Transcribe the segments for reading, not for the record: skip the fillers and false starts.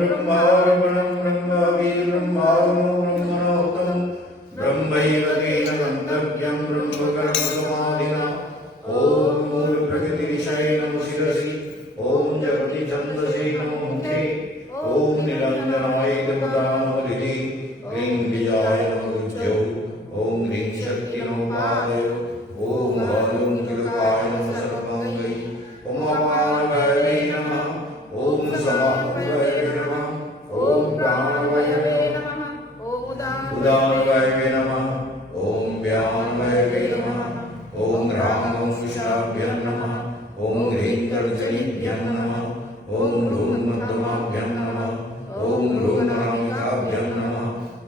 ब्रह्मार्पणं ब्रह्मवीर्ब्रह्मागमो ब्रह्मणोत्तमं ब्रह्मैव तेन गन्तव्यं ब्रह्मकर्मसमाधिना। ॐ प्रकृतिविषये नमो शिरसि, ॐ जगति छन्दसे नमो मुखे, ॐ निरञ्जनाय देवतानमो हृदि, ह्रीं बीजाय नमो गुज्जौ, ॐ ह्रीं शक्तिरूपाय, ॐ हरं कृपाय नमः सर्वाङ्गै, उमापार्वै नमः, ॐ समाह्वै नमः, ॐ प्राणवै नमः, उदानवै नमः, ॐ व्यानवै नमः, ॐ रामवंशाभ्यं नमः, ॐ ह्रीं तर्जनीभ्यं नमः, ॐ ह्रूं मध्यमाभ्यं नमः, ॐ ह्रूं रामिकाभ्यं नमः,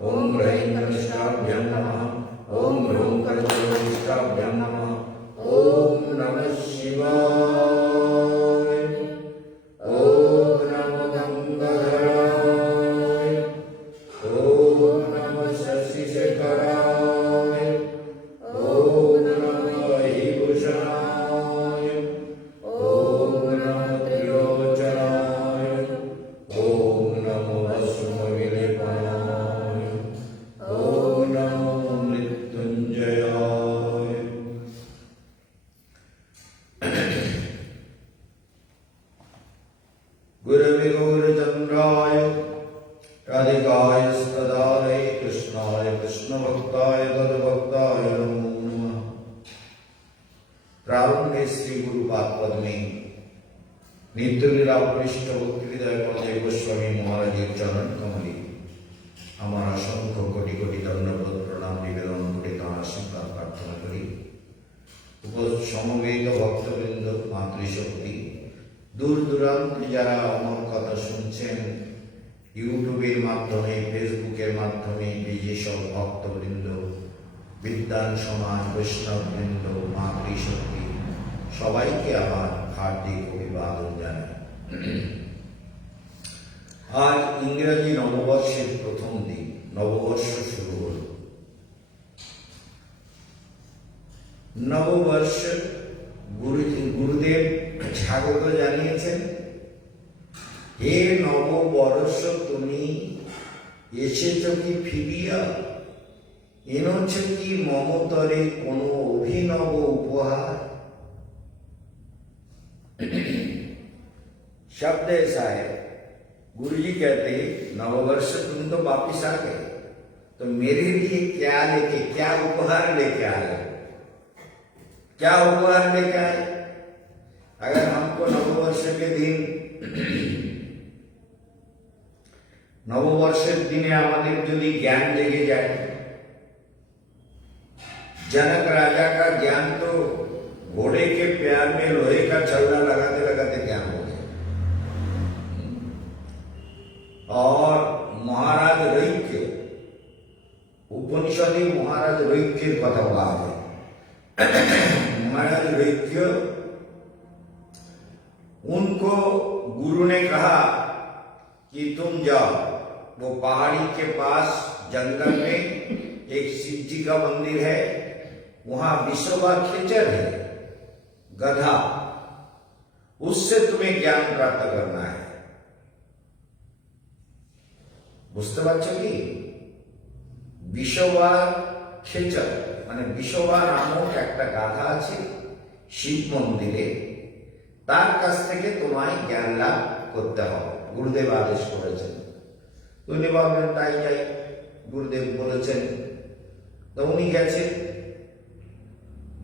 ॐ ह्रीं कनिष्ठाभ्यं नमः, ॐ ह्रूं कर्कटनिष्ठाभ्यं नमः। ॐ नमः शिवाय, ॐ नमो गङ्गाधराय, ॐ नमः शशिशेखराय, ॐ नमः विभूषणाय, ॐ नमः त्रिलोचनाय, ॐ नमो भस्मविलेपनाय, ॐ नमो मृत्युञ्जयाय। गुरवे गौरचन्द्राय राधिकाय सदालये कृष्णाय कृष्णभक्ताय तद्भक्ताय नमो नमः। प्रारंभे श्री गुरुपाद में नित्यलीलापृष्ठ भक्तिविदय बलदेव गोस्वामी महाराजेर चरण कमले আমার অসংখ্য কোটি কোটি দণ্ডবোধ প্রণাম নিবেদন করে তাঁর আশীর্বাদ প্রার্থনা করি। সমবেত ভক্তবৃন্দ, মাতৃশক্তি, দূর দূরান্তে যারা আমার কথা শুনছেন, ইউটিউবের মাধ্যমে, ফেসবুকের মাধ্যমে, যেসব ভক্তবৃন্দ, বিদ্যান সমাজ, বৈষ্ণববৃন্দ, মাতৃশক্তি, সবাইকে আমার হার্দিক অভিবাদন জানাই। আজ ইংরেজি নববর্ষের প্রথম দিন, নববর্ষ শুরু হল। নববর্ষ গুরুদেব স্বাগত জানিয়েছেন। হে নববর্ষ, তুমি এসেছ কি ফিরিয়া, এনেছ কি মমতরে কোনো অভিনব উপহার। शब्द ऐसा है, गुरु जी कहते हैं नववर्ष तुम तो वापिस आ गए, तो मेरे लिए क्या उपहार लेके आए, क्या उपहार लेके आए। अगर हमको नववर्ष के दिन, नववर्षের দিনে আমাদের যদি জ্ঞান জেগে যায়, जनक राजा का ज्ञान तो घोड़े के प्यार में लोहे का छल्ला लगाते लगाते ज्ञान हो गया, और महाराज रैक्य, उपनिषदे महाराज रैक्य कथा बला है। महाराज रैक्य, उनको गुरु ने कहा कि तुम जाओ, वो पहाड़ी के पास जंगल में एक शिव जी का मंदिर है, वहां विश्ववा खेचर है, गधा, उससे तुम्हें ज्ञान प्राप्त करना है। বুঝতে পারছো কি? বিশ্ববা খেচর মানে বিশ্ববা নামক একটা গাধা আছে শিব মন্দিরে, তার কাছ থেকে তোমায় জ্ঞান লাভ করতে হবে, গুরুদেব আদেশ করেছেন। উনি ভাবলেন তাই যাই, গুরুদেব বলেছেন, তো উনি গেছেন।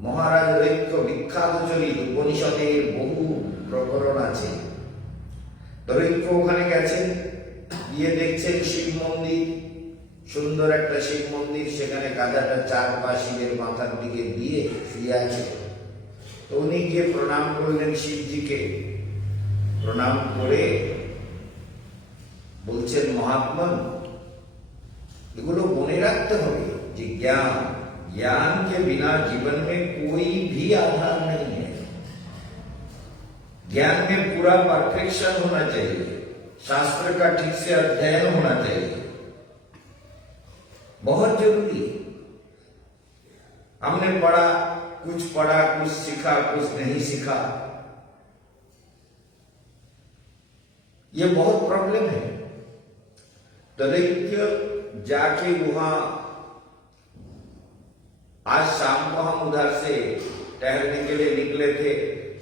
মহারাজ রৈক্য বিখ্যাত চরিত, উপনিষদের বহু প্রকরণ আছে, তো রৈক্য ওখানে গেছেন, গিয়ে দেখছেন শিব মন্দির, সুন্দর একটা শিব মন্দির, সেখানে গাধাটা চার পা শিবের মাথার দিকে দিয়ে শুয়ে আছে। তো উনি গিয়ে প্রণাম করলেন শিবজিকে, প্রণাম করে বলছেন, মহাত্মা, এগুলো মনে রাখতে হবে যে ज्ञान के बिना जीवन में कोई भी आधार नहीं है। ज्ञान में पूरा परफेक्शन होना चाहिए, शास्त्र का ठीक से अध्ययन होना चाहिए, बहुत जरूरी है। हमने पढ़ा, कुछ सीखा, कुछ नहीं सीखा, ये बहुत प्रॉब्लम है। तो दैत्य जाके वहां, आज शाम को हम उधर से टहलने के लिए निकले थे,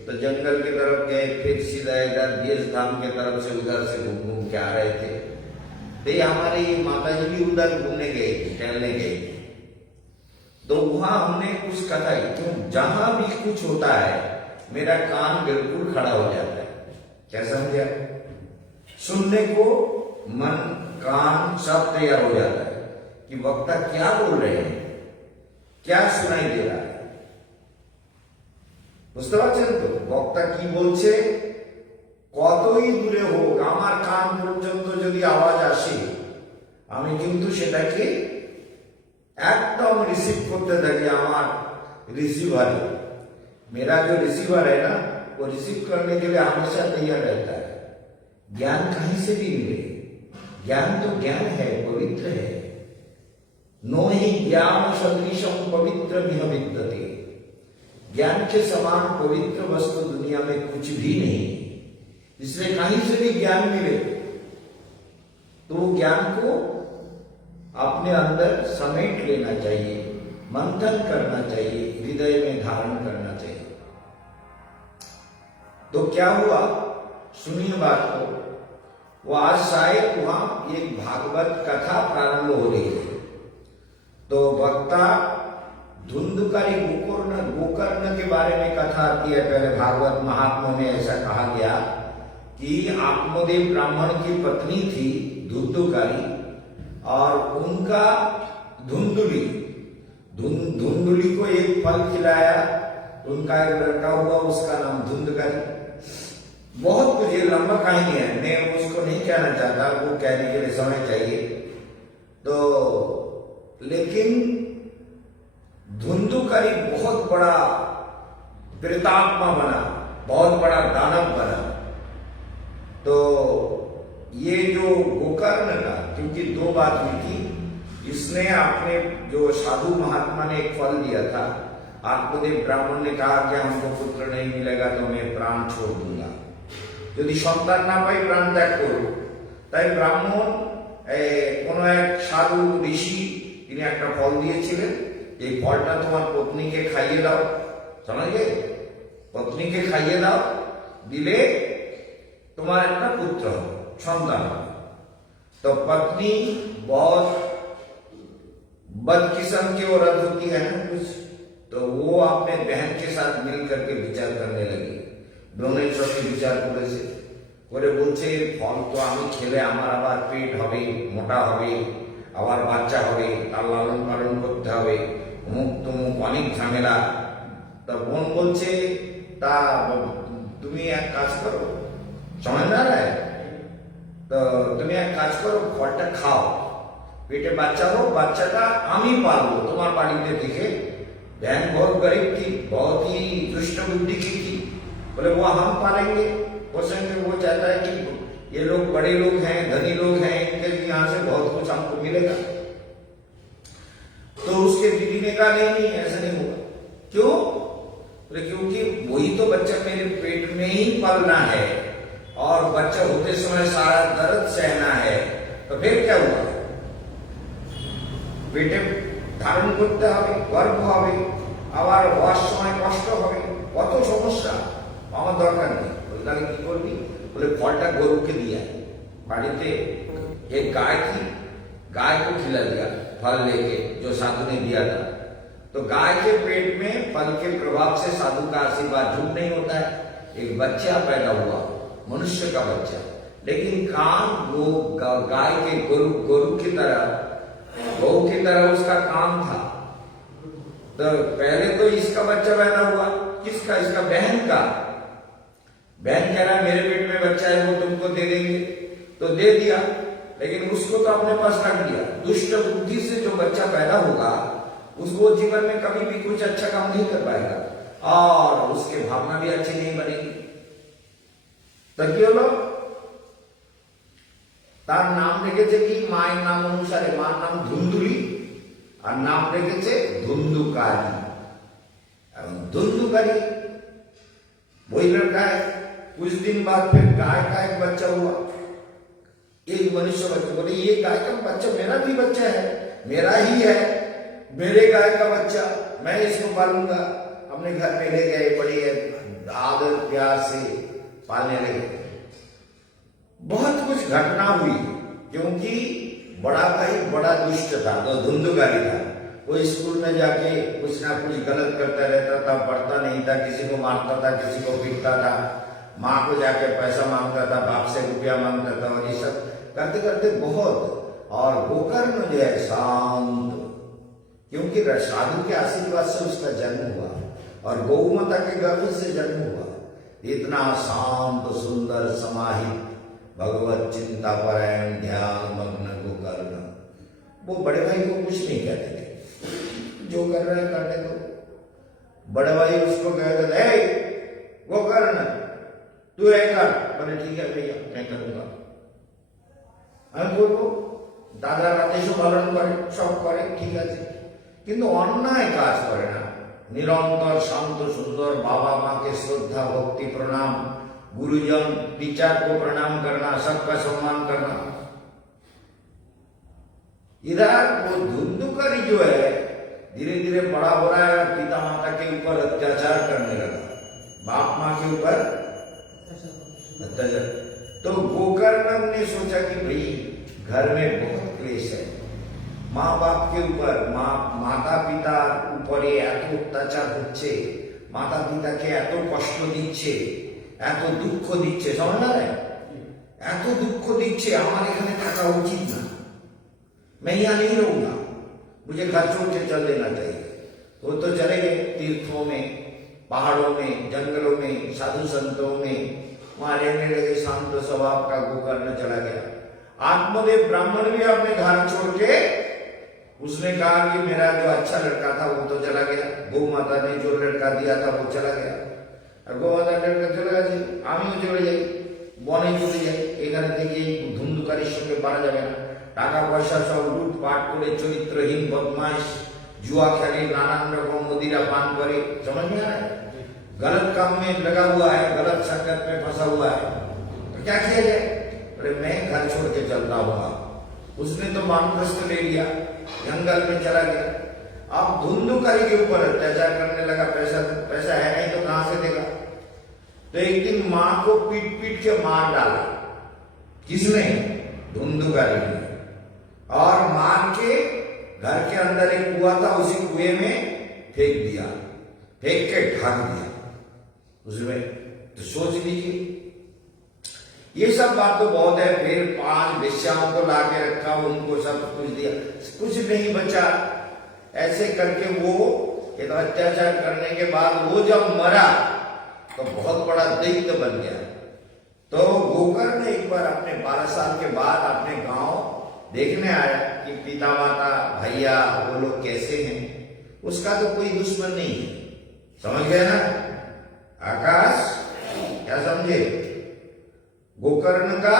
तो जंगल की तरफ गए, फिर सीधा इधर देश धाम की तरफ से उधर से घूम घूम के आ रहे थे। तो हमारी माता जी भी उधर घूमने गए थे, टहलने गए थे। तो वहां हमने कुछ कहा, क्यों जहां भी कुछ होता है मेरा कान बिल्कुल खड़ा हो जाता है। क्या समझा? सुनने को मन, कान सब तैयार हो जाता है कि वक्ता क्या बोल रहे हैं, क्या सुनाई दे रहा है। বুঝতে পারছেন তো? বক্তা কি বলছে কতই দূরে হোক, আমার কান পর্যন্ত যদি আওয়াজ আসে আমি কিন্তু সেটাকে एकदम रिसीव करते থাকি। আমার रिसीवर है, मेरा जो रिसीवर है ना, वो रिसीव करने के लिए हमेशा तैयार रहता है। ज्ञान कहीं से भी मिले, ज्ञान तो ज्ञान है, पवित्र है। नो ही ज्ञान सदृशम पवित्र विद्यते, ज्ञान के समान पवित्र वस्तु दुनिया में कुछ भी नहीं। इसलिए कहीं से भी ज्ञान मिले तो ज्ञान को अपने अंदर समेट लेना चाहिए, मंथन करना चाहिए, हृदय में धारण करना चाहिए। तो क्या हुआ, सुनिए बात को। वो आज शायद वहां एक भागवत कथा प्रारंभ हो रही है। तो वक्ता धुंधकारी गोकर्ण के बारे में कथा आती है। पहले भागवत महात्मा में ऐसा कहा गया कि आत्मदेव ब्राह्मण की पत्नी थी धुंधकारी, और उनका धुंधुली को एक फल खिलाया, उनका एक लड़का हुआ, उसका नाम धुंधकारी। बहुत कुछ, ये लंबा कहानी है, मैं उसको नहीं कहना चाहता, वो कहने के लिए समय चाहिए। तो लेकिन धुंधुकारी बहुत बड़ा प्रेतात्मा बना, बहुत बड़ा दानव बना। तो ये जो गोकर्ण का, क्योंकि दो बात हुई थी, इसने अपने जो साधु महात्मा ने एक फल दिया था, आत्मदेव ब्राह्मण ने कहा कि हमको पुत्र नहीं मिलेगा तो मैं प्राण छोड़ दूंगा, यदि सन्तान ना पाई प्राण त्याग करो। তাই ব্রাহ্মণ কোন এক সাধু ঋষি তিনি একটা ফল দিয়েছিলেন, এই ফলটা তোমার পত্নীকে খাইয়ে দাও, समझे? পত্নীকে খাইয়ে দাও, দিলে তোমার একটা পুত্র হবে, সন্তান হবে। तो पत्नी बहुत बदकिस्म की औरत होती है ना कुछ, तो वो अपने बहन के साथ मिल करके विचार करने लगी। दोनों साথে বিচার করেছে, করে বলছে ফল তো আমি খেলে আমার আবার পেট হবে, মোটা হবে, আবার বাচ্চা হবে, তার লালন পালন করতে হবে, অমুক তমুক অনেক ঝামেলা। তা বোন বলছে তা তুমি এক কাজ করো, সময় না রে, তো তুমি এক কাজ করো, ফলটা খাও, পেটে বাচ্চা হোক, বাচ্চাটা আমি পালবো তোমার বাড়িতে থেকে। बहन बहुत गरीब थी, बहुत ही दुष्ट बुद्धि की थी, बोले वो हम पालेंगे, पोसेंगे। वो चाहता है कि ये लोग बड़े लोग हैं, धनी लोग हैं, इनके यहाँ से बहुत कुछ हमको मिलेगा। तो उसके दीदी ने कहा नहीं नहीं ऐसा नहीं होगा। क्यों? बोले क्योंकि वही तो बच्चा मेरे पेट में ही पलना है, और बच्चा होते समय सारा दर्द सहना है, तो फिर क्या हुआ? पेटे ধারণ করতে হবে, গর্ভ হবে, আবার হওয়ার সময় কষ্ট হবে, কত সমস্যা, আমার দরকার নেই। তাহলে কি করবি? बोले फलटा गोरु के दिया, बाड़ीते एक गाय थी, गाय को खिला दिया फल लेके जो साधु ने दिया था। तो गाय के पेट में फल के प्रभाव से साधु का आशीर्वाद झूठ नहीं होता है, एक बच्चा पैदा हुआ, मनुष्य का बच्चा। लेकिन काम वो गाय के गोरु की तरह, गौ की तरह उसका काम था। तो पहले तो इसका बच्चा पैदा हुआ, किसका? इसका बहन का। बहन कह रहा है मेरे पेट में बच्चा है, वो तुमको दे देंगे, तो दे दिया, लेकिन उसको तो अपने पास रख दिया। दुष्ट बुद्धि से जो बच्चा पैदा होगा उसको जीवन में कभी भी कुछ अच्छा काम नहीं कर पाएगा, और उसके भावना भी अच्छी नहीं बनेगी। तो क्यों लोग তার নাম রেখেছে কি? মায়ের নাম অনুসারে, মার নাম ধুন্দুলি, আর নাম রেখেছে ধুন্দুকারী। এবং धुंधुकारी वही लड़का है। कुछ दिन बाद फिर गाय का एक बच्चा हुआ, एक मनुष्य बच्चा बोले ये गाय का बच्चा मेरा भी बच्चा है, मेरा ही है, मेरे गाय का बच्चा, मैं इसको पालूंगा। अपने घर में ले गए, बड़ी आदर प्यार से पालने लगे। बहुत कुछ घटना हुई क्योंकि बड़ा भाई बड़ा दुष्ट था, धुंधुकारी था। वो स्कूल में जाके कुछ ना कुछ गलत करता रहता था, पढ़ता नहीं था, किसी को मारता था, किसी को पीटता था, माँ को जाके पैसा मांगता था, बाप से रुपया मांगता था, और ये सब करते करते बहुत। और गोकर्ण जो है शांत, क्योंकि साधु के आशीर्वाद से उसका जन्म हुआ और गौ माता के गर्भ से जन्म हुआ। इतना शांत सुंदर समाहित भगवत चिंता परायण ध्यान मग्न गोकर्ण, वो बड़े भाई को कुछ नहीं कहते थे, जो कर रहे हैं करने दो। बड़े भाई उसको कहते थे गोकर्ण तू है कर, बोले ठीक है भैया मैं करूंगा। আমি বলবো দাদা আদেশ পালন করে সব করে ঠিক আছে, কিন্তু অন্যায় কাজ করে না। নিরন্তর শান্ত সুंदर बाबा माँ के श्रद्धा भक्ति प्रणाम, गुरुजन टीचर को प्रणाम करना, सबका सम्मान करना। इधर वो धुंधुकारी जो है धीरे धीरे बड़ा हो रहा है, पिता माता के ऊपर अत्याचार करने लगा, बाप माँ के ऊपर अत्याचार। तो गोकर्ण ने सोचा कि भाई घर में बहुत क्लेश है, माँ बाप के ऊपर माता पिता ऊपर এত অত্যাচার হচ্ছে, মাতা পিতাকে এত কষ্ট দিচ্ছে, এত দুঃখ দিচ্ছে, समझ रहा है, এত দুঃখ দিচ্ছে, আমার এখানে থাকা উচিত না, मैं यहाँ नहीं रहूंगा, मुझे घर छोड़ के चल देना चाहिए। वो तो चले गए तीर्थों में, पहाड़ों में, जंगलों में, साधु संतों में, वहां रहने लगे। शांत स्वभाव का गोकर्ण चला गया। आत्मदेव ब्राह्मण भी अपने घर छोड़ के, उसने कहा कि मेरा जो अच्छा लड़का था वो तो चला गया, गौ माता ने जो लड़का दिया था वो चला गया, और गौ माता लड़का चला गया, আমিও চলে যাই, বনে চলে যাই, এখানে থেকে ধুন্ধুকারীর সঙ্গে পারা যাবে না, টাকা পয়সা সব লুটপাট করে চরিত্রহীন বদমাশ जुआ खेले, नानान रकम मदिरा पान करे, समझ में आ रहा है, गलत काम में लगा हुआ है, गलत संगत में फंसा हुआ है, तो क्या किया जाए? अरे मैं घर छोड़ के चलता हुआ। उसने तो वानप्रस्थ ले लिया, जंगल में चला गया। अब धुंधुकारी के ऊपर अत्याचार करने लगा, पैसा है नहीं तो कहां से देगा। तो एक दिन माँ को पीट पीट के मार डाला, किसने? धुंधुकारी ने। और मार के घर के अंदर एक कुआं था, उसी कुएं में फेंक दिया, फेंक के ढक दिया उसमें। तो सोच लीजिए, ये सब बात तो बहुत है। फिर 5 वेश्याओं को ला के रखा, उनको सब कुछ दिया, कुछ नहीं बचा। ऐसे करके वो ये तो अत्याचार करने के बाद वो जब मरा तो बहुत बड़ा दैत्य बन गया। तो गोकर्ण एक बार अपने 12 साल के बाद अपने गांव देखने आया कि पिता माता भैया वो लोग कैसे हैं। उसका तो कोई दुश्मन नहीं है, समझ गए ना आकाश, क्या समझे? गोकर्ण का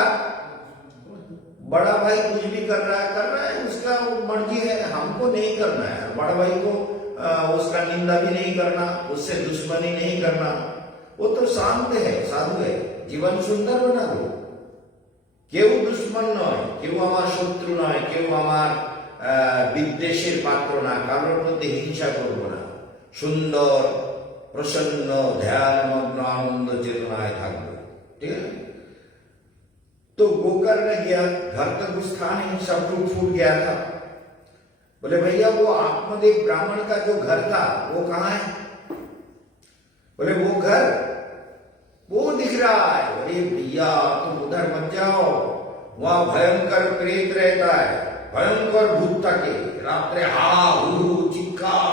बड़ा भाई कुछ भी कर रहा है, उसका मर्जी है, हमको नहीं करना है। बड़ा भाई को उसका निंदा भी नहीं करना, उससे दुश्मनी नहीं करना। वो तो शांत है, साधु है, जीवन सुंदर बना दो। কেউ দুশ্মন নয়, কেউ আমার শত্রু নয়, কেউ আমার বিদ্বেষের পাত্র না, কারোর মধ্যে হিংসা করব না, সুন্দর প্রসন্ন ধ্যানমগ্ন आनंद चेतनाয় থাকবো, ठीक है। तो गोकर्ण गया, घर तक कुछ था नहीं, सब टूट फूट गया था। बोले भैया वो आत्मदेव ब्राह्मण का जो घर था वो कहाँ है? बोले वो घर वो दिख रहा है। अरे भैया तुम उधर मत जाओ, वहां भयंकर प्रेत रहता है, भयंकर भूत থাকে, रात्रे हा हू चिक्कार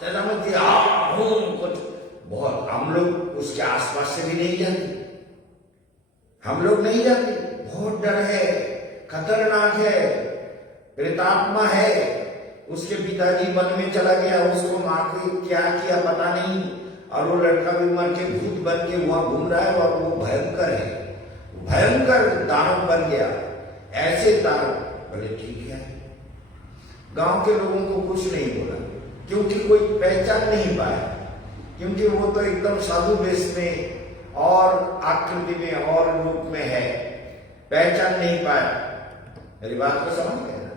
चेतामती हा हू कुछ बहुत। हम लोग उसके आसपास से भी नहीं जाते, हम लोग नहीं जाते, बहुत डर है, खतरनाक है, प्रेतात्मा है। उसके पिताजी वन में चला गया, उसको माँ को क्या किया पता नहीं, और वो लड़का भी मर के भूत बन के वहां घूम रहा है, और वो भयंकर है, भयंकर दानव बन गया। ऐसे दानव, बोले ठीक है। गांव के लोगों को कुछ नहीं बोला, क्योंकि कोई पहचान नहीं पाया, क्योंकि वो तो एकदम साधु वेश में और आकृति में और रूप में है, पहचान नहीं पाया। मेरी बात को समझ गए ना?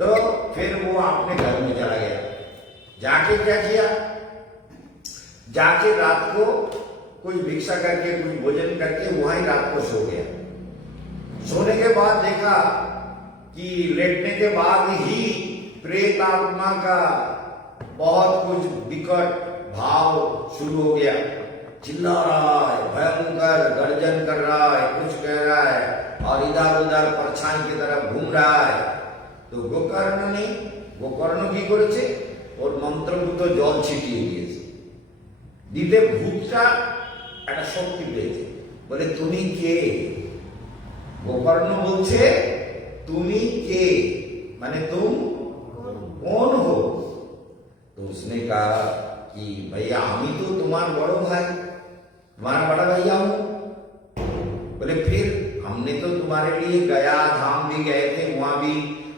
तो फिर वो अपने घर में चला गया। जाके क्या किया, जाके रात को कुछ भिक्षा करके कुछ भोजन करके वहां ही रात को सो गया। सोने के बाद देखा कि लेटने के बाद ही प्रेत आत्मा का बहुत कुछ विकट भाव शुरू हो गया। चिल्ला रहा है, भयंकर गर्जन कर रहा है, कुछ कह रहा है और इधर उधर परछाई की तरफ घूम रहा है। तो গোকর্ণ কি করেছে, ওর মন্ত্রভূত জল ছিটিয়ে দিয়েছে। দিতে ভূতটা একটা শক্তি পেয়েছে, বলে তুমি কে? গোকর্ণ বলছে তুমি কে, মানে तुम कौन हो? तो उसने कहा कि भैया हम ही तो तुम्हारा बड़ो भाई, तुम्हारा बड़ा भैया हूं। बोले फिर हमने तो तुम्हारे लिए गया धाम भी गए थे, वहां भी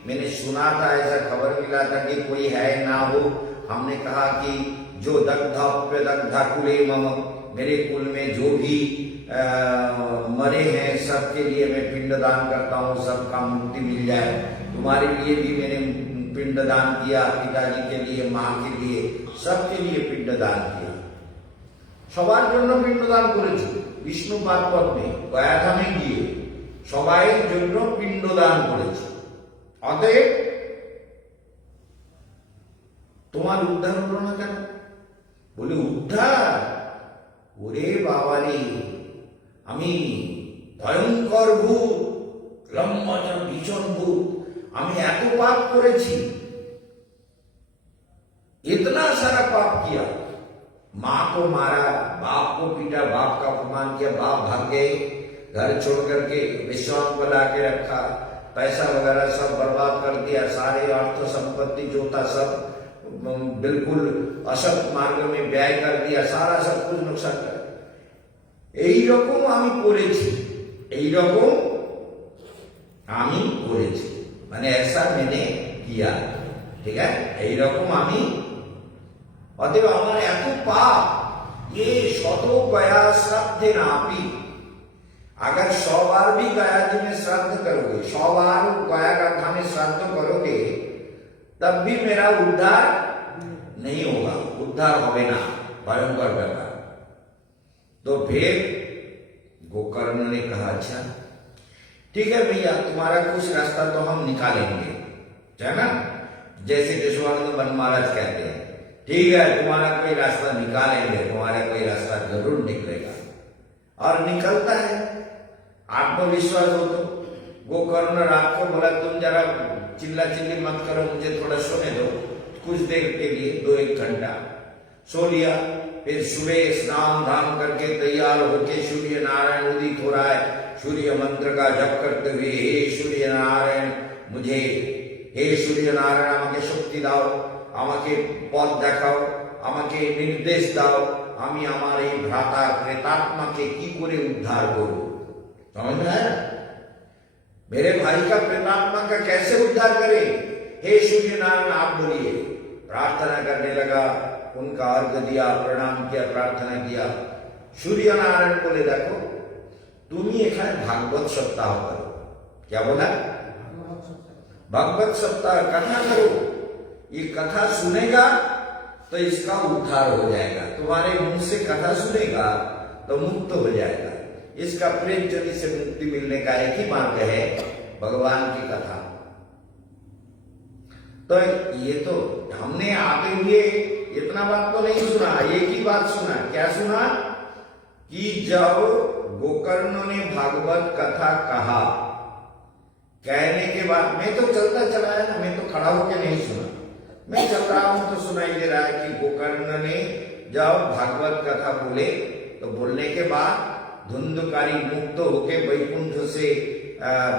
मैंने सुना था, ऐसा खबर मिला था कि कोई है ना हो। हमने कहा कि जो दग्धा कुले मम, मेरे कुल में जो भी मरे हैं सबके लिए मैं पिंडदान करता हूँ, सबका मुक्ति मिल जाए। तुम्हारे लिए भी मैंने पिंडदान किया, पिताजी के लिए, माँ के लिए, सबके लिए पिंडदान किया। সবার জন্য পিণ্ডদান করেছি বিষ্ণু পাদপদ্মে গয়াধামে গিয়ে সবাইয়ের জন্য পিণ্ডদান করেছি। অতএব তোমার উদ্ধার হলো না কেন? বলে উদ্ধার, ওরে বাবারে, আমি ভয়ঙ্কর ভূত, ব্রহ্মচার ভীষণ ভূত, আমি এত পাপ করেছি, इतना सारा पाप किया। माँ को मारा, बाप को पीटा, बाप का अपमान किया, बाप भाग गए, घर छोड़ करके विश्वाम को ला के रखा, पैसा वगैरह सब बर्बाद कर दिया, सारे अर्थ संपत्ति जो था सब बिल्कुल असत मार्ग में व्यय कर दिया, सारा सब कुछ नुकसान कर। এই রকম আমি করেছি, এই রকম আমি করেছি, মানে ऐसा मैंने किया, ठीक है, এই রকম আমি। অতএব আমার এত পাপ, ये শত गया श्राद्धे नापी, अगर 100 बार भी गया जी में श्राद्ध करोगे, 100 बार गया गाथा में श्राद्ध करोगे, तब भी मेरा उद्धार नहीं होगा, उद्धार होवे ना, भयंकर व्यापार। तो फिर गोकर्ण ने कहा अच्छा ठीक है भैया, तुम्हारा कुछ रास्ता तो हम निकालेंगे, है ना, जैसे केशवानंद बन महाराज कहते हैं, ठीक है तुम्हारा कोई रास्ता निकालेंगे, तुम्हारा कोई रास्ता जरूर निकलेगा। और निकलता है, आत्मविश्वास हो तो। गोकर्ण रात को बोला तुम जरा चिल्ला चिल्ली मत करो, मुझे थोड़ा सोने दो कुछ देर के लिए, 2-1 घंटा सो लिया। फिर सुबह स्नान धाम करके तैयार होके सूर्य नारायण उदित हो रहा है, सूर्य मंत्र का जप करते हुए हे सूर्य नारायण मुझे, हे सूर्य नारायण আমাকে শক্তি দাও, আমাকে পথ দেখাও, আমাকে নির্দেশ দাও, আমি আমার এই ভ্রাতা প্রেতাত্মাকে কি করে उद्धार করব। समझ में आया? मेरे भाई का प्रेतात्मा का कैसे उद्धार करे? हे सूर्य नारायण आप बोलिए। प्रार्थना करने लगा, उनका अर्घ दिया, प्रणाम किया, प्रार्थना किया। सूर्य नारायण बोले देखो তুমি এখানে भागवत सप्ताह करो। क्या बोला? भागवत सप्ताह कथा करो, ये कथा सुनेगा तो इसका उद्धार हो जाएगा, तुम्हारे मुंह से कथा सुनेगा तो मुक्त हो जाएगा। इसका प्रेत जनि से मुक्ति मिलने का एक ही मार्ग है, भगवान की कथा। तो ये तो हमने आते हुए इतना बात तो नहीं सुना, एक ही बात सुना। क्या सुना? कि जब गोकर्ण ने भागवत कथा कहा, कहने के बाद मैं तो चलता चला है ना, मैं तो खड़ा होकर नहीं सुना, मैं चल रहा हूं तो सुनाई दे रहा है कि गोकर्ण ने जब भागवत कथा बोले तो बोलने के बाद धुंधकारी मुक्त होके वैकुंठ से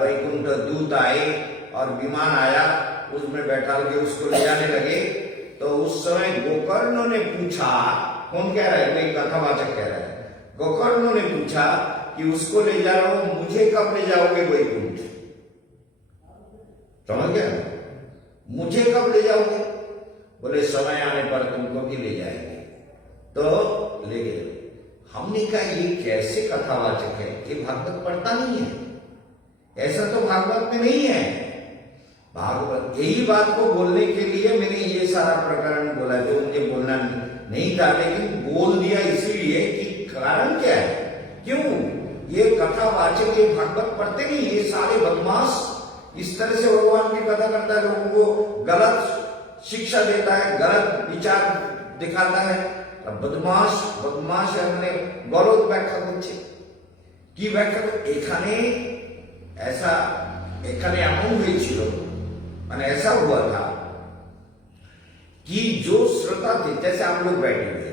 वैकुंठ दूत आए और विमान आया, उसमें बैठा के उसको ले जाने लगे। तो उस समय गोकर्ण ने पूछा, कौन कह रहा है? कोई कथावाचक कह रहा है। गोकर्ण ने पूछा कि उसको ले जा रहा हूं, मुझे कब ले जाओगे वैकुंठ? समझ गया? मुझे कब ले जाओगे? बोले समय आने पर तुमको भी ले जाएंगे। तो ले गए। हमने कहा ये कैसे कथावाचक है, ये भागवत पढ़ता नहीं है, ऐसा तो भागवत में नहीं है। भागवत यही बात को बोलने के लिए मैंने ये सारा प्रकरण बोला, जो मुझे बोलना नहीं था, लेकिन बोल दिया इसलिए कि कारण क्या है, क्यों ये कथावाचक ये भागवत पढ़ते नहीं, ये सारे बदमाश इस तरह से भगवान की कथा करता है, लोगों को गलत शिक्षा देता है, गलत विचार दिखाता है। अब बदमाश है, हमने गलत व्याख्या করছে কি ব্যাখ্যা, এখানে এমন হয়েছিল, মানে ऐसा हुआ था कि जो श्रोता थे, जैसे आप लोग बैठे हुए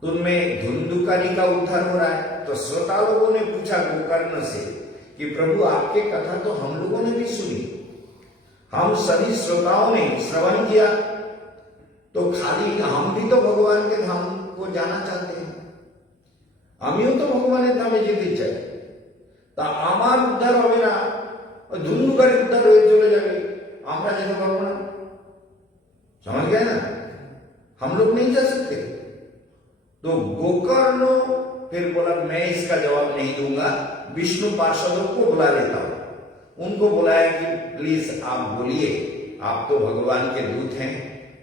तो उनमें धुंधुकारी का उद्धार हो रहा है, तो श्रोता लोगों ने पूछा गोकर्ण से कि प्रभु आपके कथा तो हम लोगों ने भी सुनी, हम सभी श्रोताओं ने श्रवण किया, तो खाली हम भी तो भगवान के धाम को जाना चाहते हैं, আমিও তো ভগবানের ধামে যেতে চাই, তা আমার উদ্ধার হবে না, ওই ধুন্ধুকারী উদ্ধার হয়ে চলে যাবে, আমরা যেতে পারবো না। समझ गए ना, हम लोग नहीं जा सकते। तो गोकर्ण फिर बोला मैं इसका जवाब नहीं दूंगा, विष्णु पार्षदों को बुला लेता हूं। उनको बुलाया कि प्लीज आप बोलिए, आप तो भगवान के दूत हैं,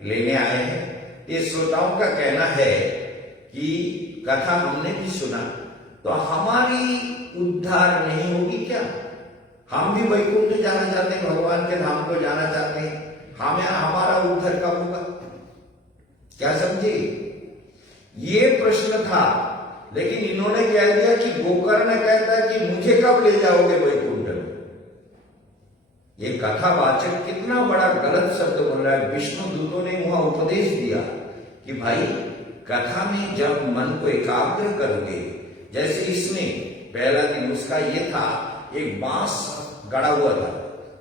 लेने आए हैं। ये श्रोताओं का कहना है कि कथा हमने भी सुना, तो हमारी उद्धार नहीं होगी क्या? हम भी वैकुंठ जाना चाहते हैं, भगवान के धाम को जाना चाहते हैं, हमारा उद्धार कब होगा? क्या समझे? ये प्रश्न था, लेकिन इन्होंने कह दिया कि गोकर्ण कहता है कि मुझे कब ले जाओगे वैकुंठ में। ये कथावाचक कितना बड़ा गलत शब्द बोल रहा है। विष्णु दूतों ने वहां उपदेश दिया कि भाई कथा में जब मन को एकाग्र करोगे, जैसे इसने पहला दिन उसका ये था, एक बांस गड़ा हुआ था,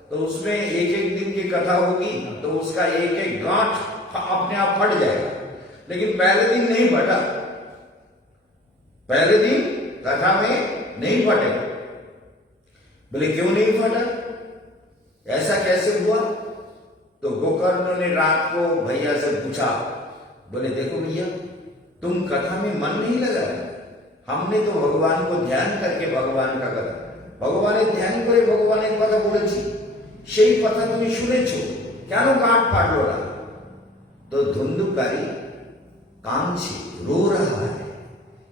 तो उसमें एक एक दिन की कथा होगी तो उसका एक एक गांठ अपने आप फट जाएगा, लेकिन पहले दिन नहीं फटा, पहले दिन कथा में नहीं फटेगा। बोले क्यों नहीं फटा, ऐसा कैसे हुआ? तो गोकर्ण ने रात को भैया से पूछा, बोले देखो भैया तुम कथा में मन नहीं लगा, हमने तो भगवान को ध्यान करके भगवान का कथा, ভগবানের ধ্যান করে ভগবানের কথা বলেছি, সেই কথা তুমি শুনেছো, কেন গাঁট ফাটলো না? तो धुंधुकारी कांची रो रहा है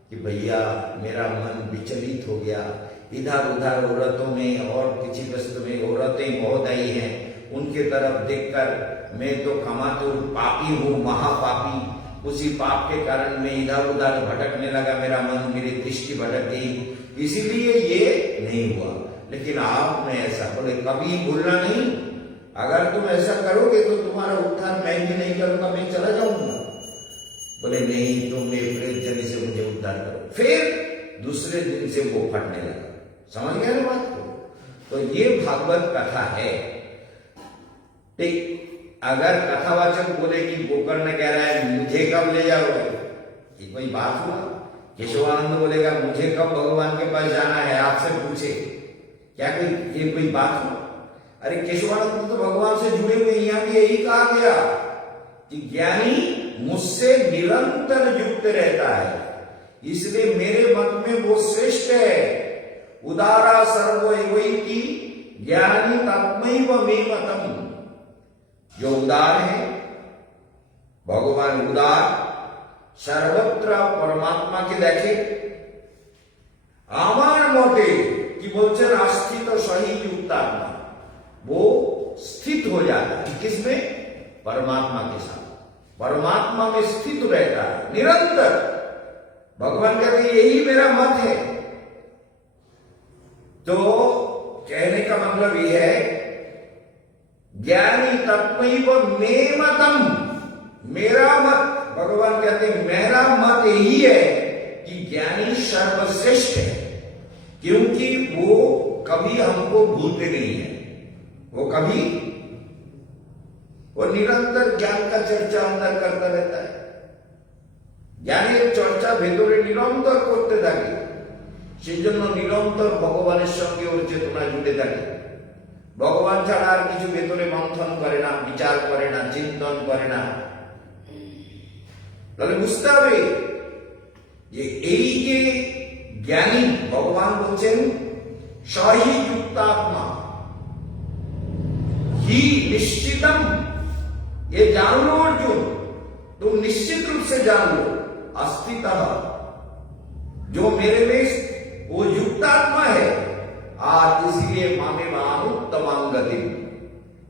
कि भैया मेरा मन विचलित हो गया, इधर उधर औरतों में और किसी वस्तु में औरतें बहुत आई हैं, उनके तरफ देखकर मैं तो कमातुर पापी हूँ, महापापी, उसी पाप के कारण मैं इधर उधर भटकने लगा, मेरा मन, मेरी दृष्टि भटक गई, इसीलिए ये नहीं हुआ। लेकिन आपने ऐसा बोले कभी भूलना नहीं, अगर तुम ऐसा करोगे तो तुम्हारा उद्धार मैं भी नहीं करूंगा, मैं चला जाऊंगा। बोले नहीं, तुम मेरे प्रेत जनी से मुझे उद्धार करो। फिर दूसरे दिन से वो फटने लगा। समझ गए ना बात को? तो ये भागवत कथा है। ठीक, अगर कथावाचक बोले कि गोकर्ण कह रहा है मुझे कब ले जाओगे, ये कोई बात हुआ? केशवानंद बोलेगा मुझे कब भगवान के पास जाना है, आपसे पूछे, क्या कोई बात हुआ? अरे केशवानंद तो भगवान से जुड़े हुए, यहां भी यही कहा गया कि ज्ञानी मुझसे निरंतर युक्त रहता है, इसलिए मेरे मत में वो श्रेष्ठ है। उदारा सर्वैवैति ज्ञानी तत्मैव मे मतम, जो उदार है, भगवान उदार, सर्वत्र परमात्मा के देखे, আমার মতে কি বলছেন আস্থিত সহি युक्तात्मा, वो स्थित हो जाता है किसमें? परमात्मा के साथ, परमात्मा में स्थित रहता है निरंतर। भगवान कहते हैं यही मेरा मत है। तो कहने का मतलब यह है ज्ञानी तत्मैव मे मतम, मेरा मत, भगवान कहते हैं मेरा मत यही है कि ज्ञानी सर्वश्रेष्ठ है, क्योंकि वो कभी हमको भूलते नहीं है, वो कभी, वो निरंतर ज्ञान का चर्चा अंदर करता रहता है। জ্ঞানের চর্চা ভেতরে নিরন্তর করতে থাকে, সেই জন্য নিরন্তর ভগবানের সঙ্গে ওর চেতনা জুড়ে থাকে। ভগবান ছাড়া আর কিছু ভেতরে মন্থন করে না, বিচার করে না, চিন্তন করে না। তাহলে বুঝতে হবে যে এই যে জ্ঞানী, ভগবান বলছেন সহি যুক্তাত্মা, ही निश्चितम, ये जान लो अर्जुन, तुम निश्चित रूप से जान लो, अस्तितः, जो मेरे में वो युक्तात्मा है, आज इसीलिए मामे उत्तम गति,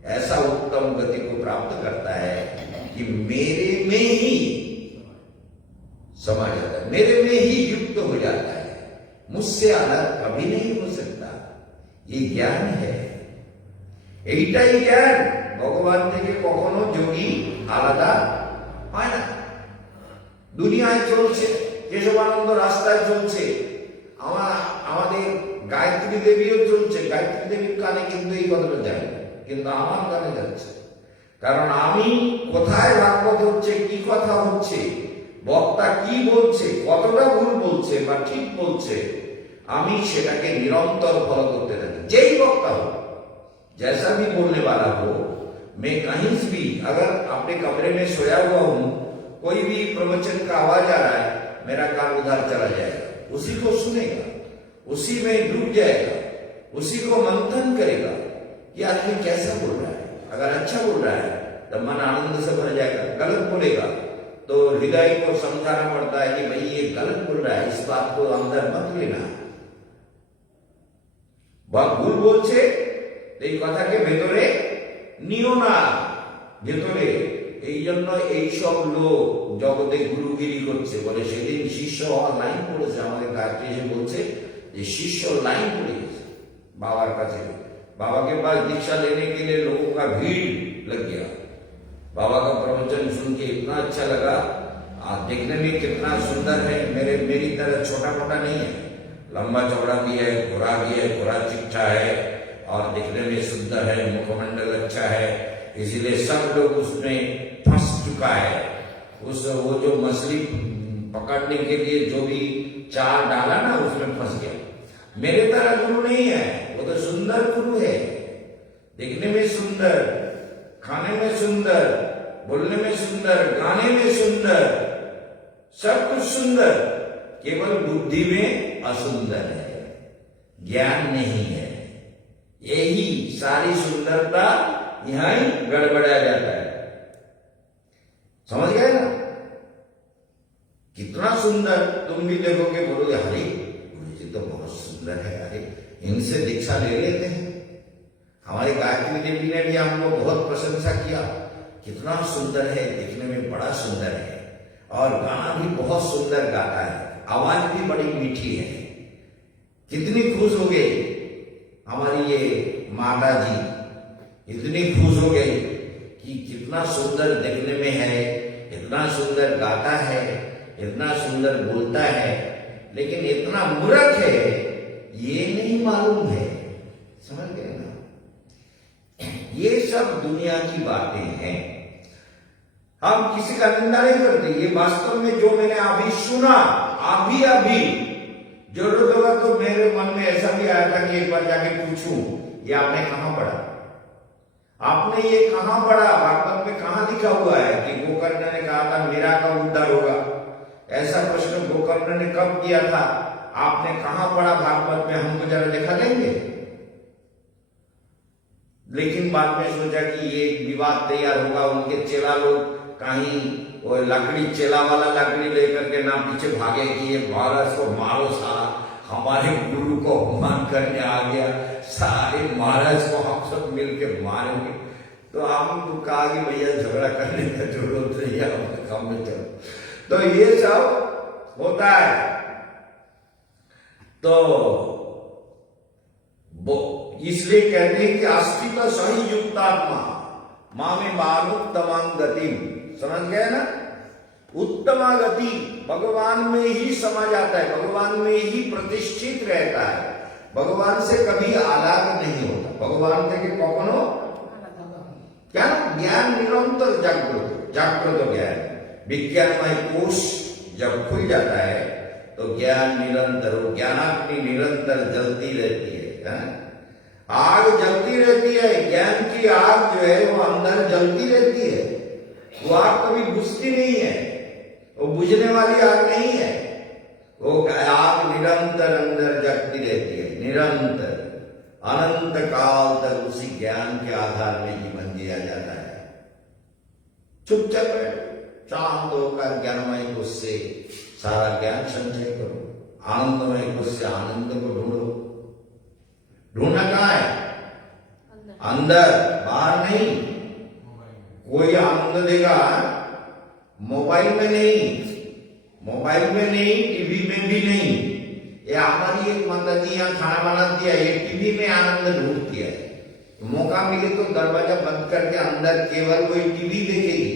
ऐसा उत्तम गति को प्राप्त करता है कि मेरे में ही समा जाता है, मेरे में ही युक्त हो जाता है, मुझसे अलग कभी नहीं हो सकता। ये ज्ञान है, এইটাই জ্ঞান। ভগবান থেকে কখনো যোগী আলাদা হয় না। দুনিয়ায় চলছে, কেশবানন্দ রাস্তায় চলছে, আমাদের গায়ত্রী দেবীও চলছে, গায়ত্রী দেবীর কানে কিন্তু এই কথাটা যায় না, কিন্তু আমার কানে যাচ্ছে। কারণ আমি কোথায় ভাগবত হচ্ছে, কি কথা হচ্ছে, বক্তা কি বলছে, কতটা ভুল বলছে বা ঠিক বলছে, আমি সেটাকে নিরন্তর ফলো করতে থাকি। যেই বক্তা हो, जैसा भी बोलने वाला हो, मैं कहीं से भी, अगर अपने कमरे में सोया हुआ हूं, कोई भी प्रवचन का आवाज आ रहा है, मेरा कान उधर चला जाएगा, उसी को सुनेगा, उसी में डूब जाएगा, उसी को मंथन करेगा कि आदमी कैसा बोल रहा है। अगर अच्छा बोल रहा है तो मन आनंद से भर जाएगा, गलत बोलेगा तो हृदय को समझाना पड़ता है कि भाई ये गलत बोल रहा है, इस बात को अंदर मत लेना। বা ভুল বলছে এই কথাকে ভেতরে নিও না, ভেতরে। এই জন্য এইসব লোক জগতে গুরুগিরি করছে, বলে সেদিন শিষ্য হওয়ার লাইন পড়েছে, আমাদের গায়ত্রী এসে বলছে যে शिष्य लाइन पड़ी बाबा का से, बाबा के पास दीक्षा लेने के लिए लोगों का भीड़ लग गया। बाबा का प्रवचन सुन के इतना अच्छा लगा, देखने में कितना सुंदर है, मेरी तरह छोटा मोटा नहीं है, लंबा चौड़ा भी है, घोड़ा चिट्ठा है और दिखने में सुंदर है, मुखमंडल अच्छा है, इसीलिए सब लोग उसमें फंस चुका है। वो जो मछली पकड़ने के लिए जो भी चार डाला ना, उसमें फंस गया। मेरे तरह गुरु नहीं है, वो तो सुंदर गुरु है, दिखने में सुंदर, खाने में सुंदर, बोलने में सुंदर, गाने में सुंदर, सब कुछ सुंदर, केवल बुद्धि में असुंदर है, ज्ञान नहीं है। यही सारी सुंदरता यहां ही गड़बड़ाया जाता है। समझ गए ना? कितना सुंदर, तुम भी देखोगे, बोलोगे अरे गुरु जी तो बहुत सुंदर है, अरे इनसे दीक्षा ले लेते हैं। हमारी गायत्री देवी ने भी हम लोग बहुत प्रशंसा किया, कितना सुंदर है, देखने में बड़ा सुंदर है और गाना भी बहुत सुंदर गाता है, आवाज भी बड़ी मीठी है। कितनी खुश हो गई हमारी ये माता जी, इतनी खुश हो गई कि कितना सुंदर देखने में है, इतना सुंदर गाता है, इतना सुंदर बोलता है, लेकिन इतना मूर्ख है ये नहीं मालूम है। समझ गए ना? ये सब दुनिया की बातें हैं, हम किसी का निंदा नहीं करते। ये वास्तव में जो मैंने अभी सुना, अभी जरूरत होगा तो मेरे मन में ऐसा भी आया था कि एक बार जाके पूछूं, ये आपने कहां पढ़ा, आपने ये कहां पढ़ा, भागवत में कहां लिखा हुआ है कि गोकर्ण ने कहा था मेरा कब उद्धार होगा? ऐसा प्रश्न गोकर्ण ने कब किया था? आपने कहां पढ़ा भागवत में? हमको जरा दिखा देंगे। लेकिन बाद में सोचा कि ये विवाद तैयार होगा, उनके चेला लोग कहीं वो लकड़ी, चेला वाला लकड़ी लेकर के ना पीछे भागे कि ये महाराज को मारो, सारा हमारे गुरु को अपमान करने आ गया, सारे महाराज को हम सब मिलके मारेंगे। तो हम तो कहा कि भैया झगड़ा करने का जरूरत नहीं है, अपने काम में चलो। तो ये सब होता है। तो इसलिए कहते हैं कि अस्तित्व सही युक्तात्मा मामे मानुत्तमां गतिम। समझ गए ना? उत्तमा गति भगवान में ही समा जाता है, भगवान में ही प्रतिष्ठित रहता है, भगवान से कभी अलग नहीं होता। भगवान थे कि कखनो क्या ज्ञान निरंतर जागृत ज्ञान, विज्ञानमय कोश जब खुल जाता है तो ज्ञान निरंतर, ज्ञानाग्नि निरंतर जलती रहती है, आग जलती रहती है, ज्ञान की आग जो है वो अंदर जलती रहती है, वो आग कभी बुझती नहीं है, वो बुझने वाली आग नहीं है, वो आग निरंतर अंदर जगती रहती है, निरंतर। अनंत काल तक उसी ज्ञान के आधार में जीवन जिया जाता है। चुपचाप बैठो, शांत होकर ज्ञानमय कोश से सारा ज्ञान संचय करो, आनंदमय कोश से आनंद को ढूंढो। ढूंढना कहाँ है? अंदर, बाहर नहीं। कोई आनंद देगा मोबाइल में नहीं, मोबाइल में नहीं, टीवी में भी नहीं। ये हमारी एक माता जी यहाँ खाना बनाती है, ये टीवी में आनंद ढूंढती है। मौका मिले तो दरवाजा बंद करके अंदर केवल कोई टीवी देखेगी।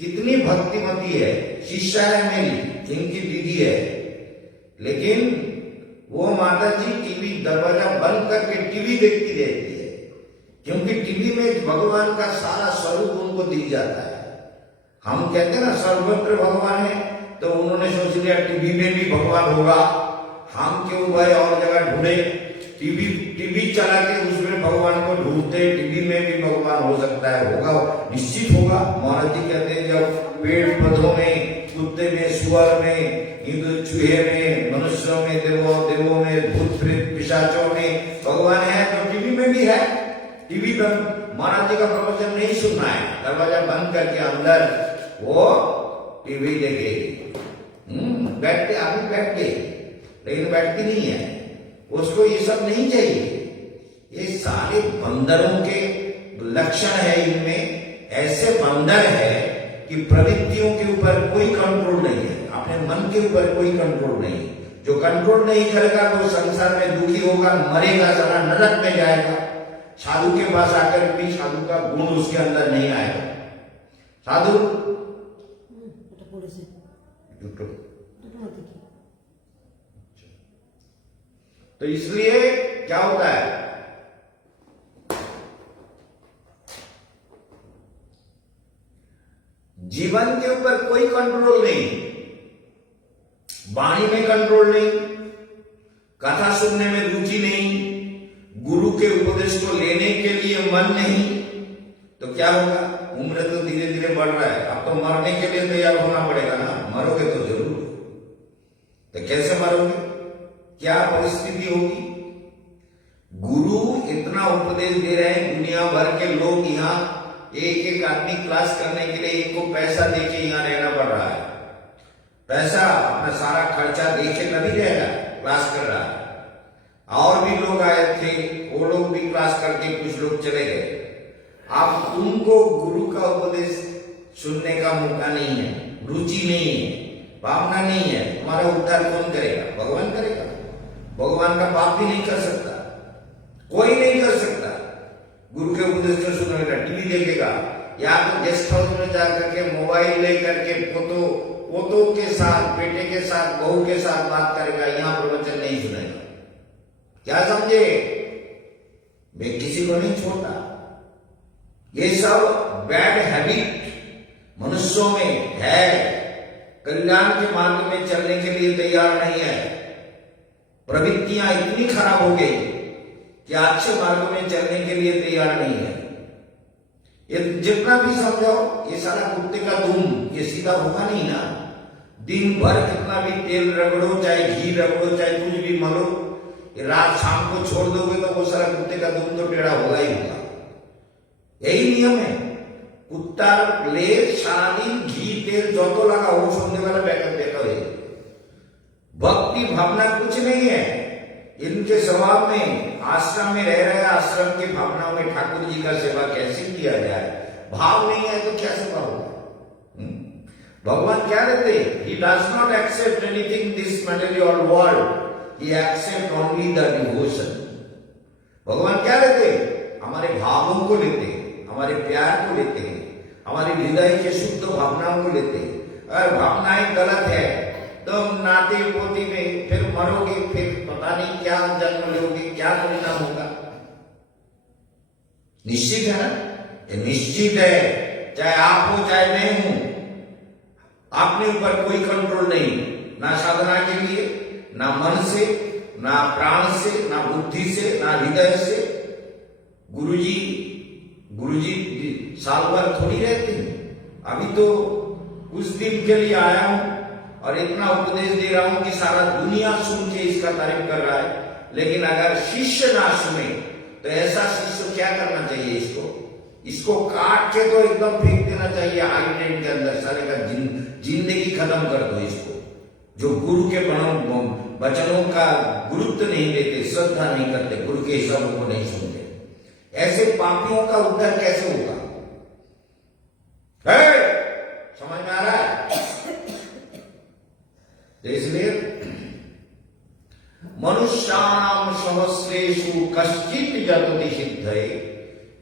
कितनी भक्तिमती है, शिष्या है मेरी, इनकी दीदी है, लेकिन वो माता जी टीवी दरवाजा बंद करके टीवी देखती रहती है, क्योंकि टीवी में भगवान का सारा स्वरूप उनको दिख जाता है। हम कहते हैं ना सर्वत्र भगवान है, तो उन्होंने सोच लिया टीवी में भी भगवान होगा, हम क्यों भाई और जगह ढूंढे। टीवी चला के उसमें भगवान को ढूंढते, टीवी में भी भगवान हो सकता है, होगा, निश्चित होगा। महाराज जी कहते हैं जब पेड़ पौधों में, कुत्ते में, सुअर में, हिंदू चूहे में, मनुष्यों में, देवों में, भूत प्रेत पिशाचों में भगवान है, तो टीवी में भी है। टीवी बंद, महाराज जी का प्रवचन नहीं सुनना है, दरवाजा बंद करके अंदर वो टीवी देखेगी। बैठते, अभी बैठते, लेकिन बैठती नहीं है, उसको ये सब नहीं चाहिए। ये सारे बंदरों के लक्षण है इनमें। ऐसे बंदर है कि प्रवृत्तियों के ऊपर कोई कंट्रोल नहीं है, अपने मन के ऊपर कोई कंट्रोल नहीं। जो कंट्रोल नहीं करेगा वो संसार में दुखी होगा, मरेगा, सारा नरक में जाएगा। साधु के पास आकर भी साधु का गुण उसके अंदर नहीं आएगा। साधु तो इसलिए क्या होता है, जीवन के ऊपर कोई कंट्रोल नहीं, वाणी में कंट्रोल नहीं, कथा सुनने में रुचि नहीं, गुरु के उपदेश को लेने के लिए मन नहीं, तो क्या होगा? उम्र तो धीरे धीरे बढ़ रहा है, अब तो मरने के लिए तैयार होना पड़ेगा ना, मरोगे तो जरूर। तो कैसे मरोगे? क्या परिस्थिति होगी? गुरु इतना उपदेश दे रहे हैं, दुनिया भर के लोग यहाँ एक एक आदमी क्लास करने के लिए इनको पैसा देके यहाँ रहना पड़ रहा है। पैसा अपना सारा खर्चा देके तभी रहेगा, क्लास कर रहा है। और भी लोग आए थे, वो लोग भी क्लास करके कुछ लोग चले गए। अब तुमको गुरु का उपदेश सुनने का मौका नहीं है, रुचि नहीं है, भावना नहीं है, तुम्हारा उद्धार कौन करेगा? भगवान करेगा। भगवान का पाप भी नहीं कर सकता, कोई नहीं कर सकता। गुरु के उपदेश को सुनेगा, टीवी देखेगा, या तो गेस्ट हाउस में जाकर के मोबाइल लेकर के पोतों के साथ, बेटे के साथ, बहू के साथ बात करेगा, यहाँ प्रवचन नहीं सुनेगा। क्या समझे? मैं किसी को नहीं छोड़ता। ये सब बैड हैबिट मनुष्यों में है, कल्याण के मार्ग में चलने के लिए तैयार नहीं है। प्रवृत्तियां इतनी खराब हो गई कि अच्छे मार्ग में चलने के लिए तैयार नहीं है। ये जितना भी समझाओ, ये सारा कुत्ते का धूम, ये सीधा होगा नहीं ना। दिन भर कितना भी तेल रगड़ो, चाहे घी रगड़ो, चाहे कुछ भी मलो, रात शाम को छोड़ दोगे तो वो सारा कुत्ते का धूम तो टेढ़ा होगा ही होगा। यही नियम है। कुत्ता ले सारादिन घी तेल जो तो लगा वो सोने वाला बैठा बैठा है। भक्ति भावना कुछ नहीं है इनके स्वभाव में। आश्रम में रह रहे, आश्रम की भावनाओं में ठाकुर जी का सेवा कैसे किया जाए? भाव नहीं है तो क्या सेवा होगा? भगवान क्या देते? He does not accept anything this material world. He accept only the devotion. भगवान क्या लेते? हमारे भावों को लेते, हमारे प्यार को लेते हैं, हमारे हृदय के शुद्ध भावनाओं को लेते हैं। अगर भावनाएं गलत है तो नाते पोती में फिर मरोगे, फिर पता नहीं क्या जन्म लोगे, क्या परिणाम होगा। निश्चित है ना? ये निश्चित है, चाहे आप हो चाहे मैं हूं, अपने ऊपर कोई कंट्रोल नहीं, ना साधना के लिए, ना मन से, ना प्राण से, ना बुद्धि से, ना हृदय से। गुरुजी साल भर थोड़ी रहते हैं। अभी तो कुछ दिन के लिए आया हूं और इतना उपदेश दे रहा हूं कि सारा दुनिया सुन के इसका तारीफ कर रहा है। लेकिन अगर शिष्य ना सुने तो ऐसा शिष्य क्या करना चाहिए? इसको काट के तो एकदम फेंक देना चाहिए हाइड्रेट के अंदर, सारे का जिंदगी खत्म कर दो इसको। जो गुरु के वचनों का गुरुत्व नहीं देते, श्रद्धा नहीं करते, गुरु के शब्द को नहीं सुनते, ऐसे पापियों का उद्धार कैसे होगा? समझ में आ रहा है? तो इसलिए मनुष्याणाम सहस्रेषु कश्चित् जतति सिद्धये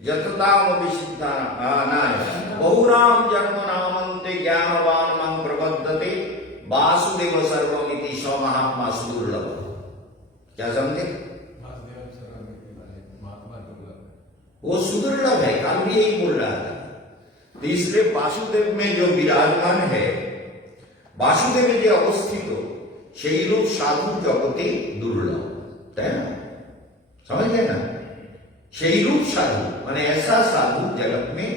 यतताम विसिद्धानाय बहुनाम जन्मनामन्ते ज्ञानवान् मां प्रबद्धते वासुदेव सर्वमिति स महात्मा सुदुर्लभ। क्या समझे? वो सुदुर्लभ है, काल भी यही बोल रहा था। तो इसलिए वासुदेव में जो विराजमान है, वासुदेव যে অবস্থিত সেই রূপ সাধু জগতে দুর্লভ, তাই না? समझ गए ना? সেই रूप साधु माने ऐसा साधु जगत में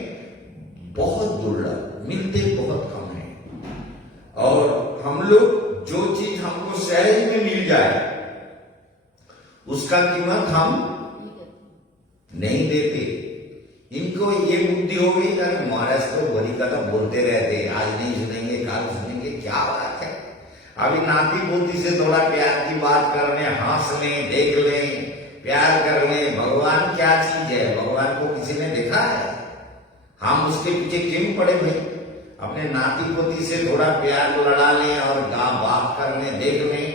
बहुत दुर्लभ, मिलते बहुत कम है। और हम लोग जो चीज हमको सहज में मिल जाए उसका कीमत हम नहीं देते। इनको ये बुद्धि हो गई कि महाराज तो बड़ी कथा बोलते रहते, आज नहीं सुनेंगे काल सुनेंगे, क्या बात है। अभी नाती पोती से थोड़ा प्यार की बात करने, हंस लें, देख लें, प्यार कर लें। भगवान क्या चीज है? भगवान को किसी ने देखा है? हम उसके पीछे क्यों पड़े भाई? अपने नाती पोती से थोड़ा प्यार लड़ा लें और बात कर लें, देख लें,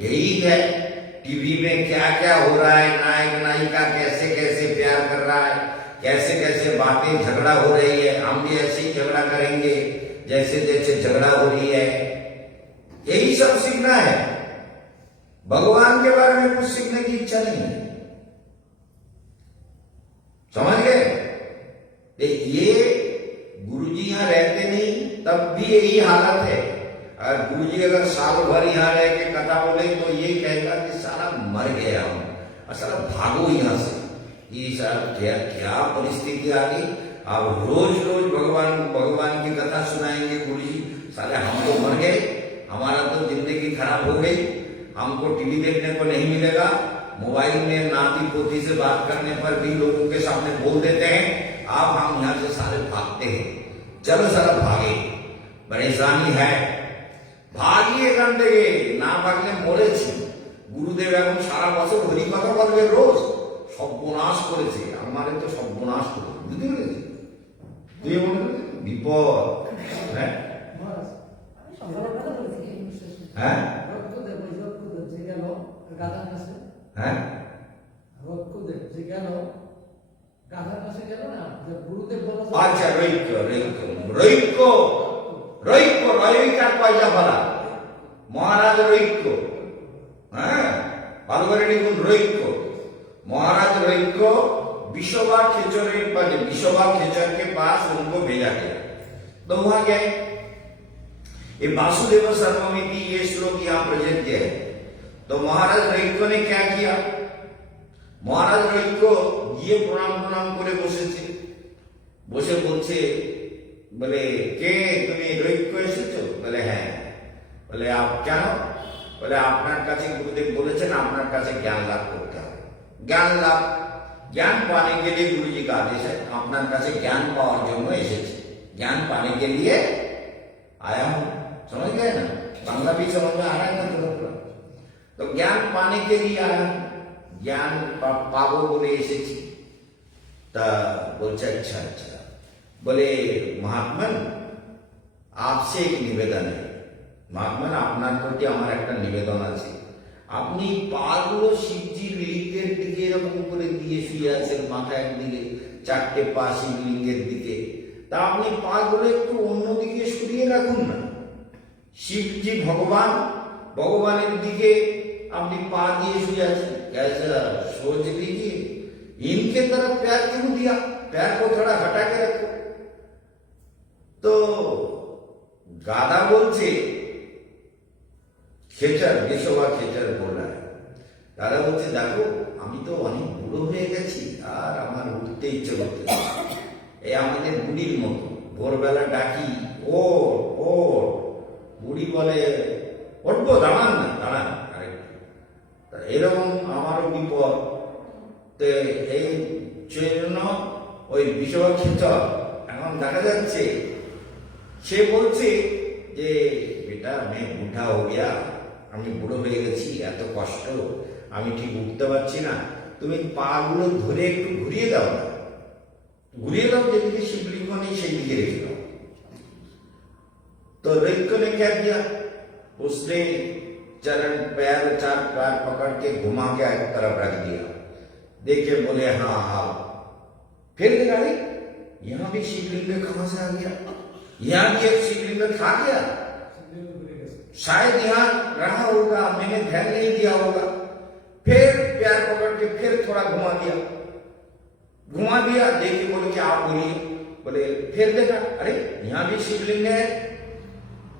यही है। टीवी में क्या क्या हो रहा है, नायक नायिका कैसे कैसे प्यार कर रहा है, कैसे कैसे बातें, झगड़ा हो रही है, हम भी ऐसे ही झगड़ा करेंगे जैसे जैसे झगड़ा हो रही है। यही सब सीखना है। भगवान के बारे में कुछ सीखने की इच्छा नहीं है। समझ गए? ये गुरुजी यहां रहते नहीं तब भी यही हालत है। और गुरुजी अगर साल भर यहाँ रह के कथा बोले तो ये कहेगा कि सारा मर गया हूं और सारा भागो यहां से। ये सारा क्या क्या परिस्थिति आ गई। अब रोज रोज भगवान की कथा सुनाएंगे गुरुजी, सारे हम तो मर गए, हमारा तो जिंदगी खराब हो गई, हमको टीवी देखने को नहीं मिलेगा, मोबाइल में नाती पोती से बात करने पर भी लोगों के सामने बोल देते हैं। अब हम यहां से सारे भागते हैं, चलो सारा भागे, परेशानी है, भागिए एखान থেকে, না ভাগলে মরেছি। গুরুদেব এখন সারা বছর হরি কথা বলবে রোজ, সর্বনাশ করেছে, আমারে তো সর্বনাশ করেছে, বুঝতে পেরেছি? তুই মনে বিপদ, হ্যাঁ হ্যাঁ হ্যাঁ আচ্ছা রৈকার পয়সা ভরা মহারাজ রৈক্য, হ্যাঁ ভালো করে লিখুন রৈক্য। महाराज रैक को विशोबा खेचर के पास उनको भेजा गया, तो वहां गए। ये वासुदेव सर्वमिति ये श्लोक यहाँ प्रेजेंट है। तो महाराज रैक्य ने क्या किया? महाराज रैक्य ये प्रणाम करे বসেছে, বসে বলছে, বলে কে তুমি রৈক্য এসেছো? বলে হ্যাঁ। বলে आप কেন? বলে আপনার কাছে গুরুদেব বলেছেন আপনার কাছে জ্ঞান লাভ করতে হবে। ज्ञान पाने के लिए गुरु जी का आदेश है, अपना से ज्ञान पावर जन्म एसेছে, ज्ञान पाने के लिए आया हूं। समझ गए ना? बांग्ला भी समझ में आ रहा है ना? तो ज्ञान पाने के लिए आया, ज्ञान पाबो बोले एसेছি। ता बोलছে अच्छा अच्छा। बोले महात्मन आपसे एक निवेदन है। महात्मन আপনার প্রতি আমার একটা নিবেদন আছে। আপনি পাগুলো শিবজি লিঙ্গের দিকে এরকম করে দিয়ে শুয়ে আছেন, মাথা একদিকে, চারটে পা শিবলিঙ্গের দিকে, তা আপনি পাগুলো একটু অন্যদিকে সরিয়ে রাখুন না। শিবজি ভগবানের দিকে আপনি পা দিয়ে শুয়ে আছেন, ऐसा सोच लीजिए। इनके तरफ पैर क्यों दिया? पैर को थोड़ा हटा के रखो। तो गाधा बोलছে, খেচার বিশোবা খেচার বলা, তারা বলছে দেখো আমি তো অনেক বুড়ো হয়ে গেছি আর আমার উঠতে ইচ্ছে করতে, এই আমাদের বুড়ির মতো ভোরবেলা ডাকি ও ও, বুড়ি বলে উঠবো, দাঁড়ান না, দাঁড়ান আরেকটু। এরকম আমারও বিপদ। তো এই জন্য ওই বিশ্বক্ষেত্র এখন দেখা যাচ্ছে, সে বলছে যে বেটা আমি বুড়া হো গিয়া, আমি বুড়ো হয়ে গেছি, এত কষ্ট, আমি ঠিক উঠতে পারছি না, তুমি পা গুলো ধরে একটু ঘুরিয়ে দাও না, घुरिए दाओ, जिनकी शिवलिंग को नहीं शेख गिरे दाओ। तो ऋक्क ने क्या किया, उसने चरण पैर चार पैर पकड़ के घुमा के एक तरफ रख दिया। देखिए बोले हाँ हाँ, फिर देखा यहाँ भी शिवलिंग कहां से आ गया, यहाँ भी एक शिवलिंग था क्या, शायद यहाँ रहा होगा, मैंने ध्यान नहीं दिया होगा। फिर पैर पकड़ के फिर थोड़ा घुमा दिया, देखिए बोले कि आप बोलिए, बोले फिर देखा, अरे यहाँ भी शिवलिंग है,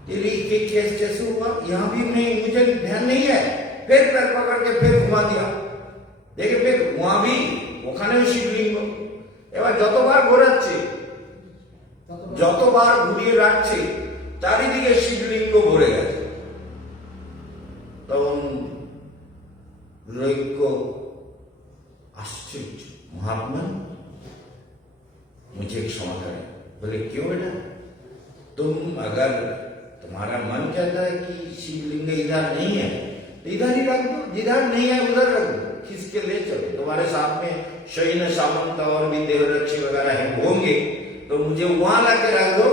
कैसे हुआ, यहाँ भी नहीं, मुझे ध्यान नहीं है। फिर पैर पकड़ के फिर घुमा दिया, देखिए फिर वहां भी ওখানেও শিবলিঙ্গ। এবার যতবার ঘোরাচ্ছে, যতবার ঘুরিয়ে রাখছে, চারিদিকে শিবলিঙ্গ ভরে গেছে। তখন রৈক্য आश्चर्य, महात्मा मुझे एक समाधान है। बोले क्यों बेटा, तुम अगर तुम्हारा मन कहता है कि शिवलिंग इधर नहीं है तो इधर ही रख दो, जिधर नहीं है उधर रख दो, खींच के ले चलो, तुम्हारे साथ में सैन्य सामंत और भी देवरक्षी वगैरह है होंगे, तो मुझे वहां लाके रख दो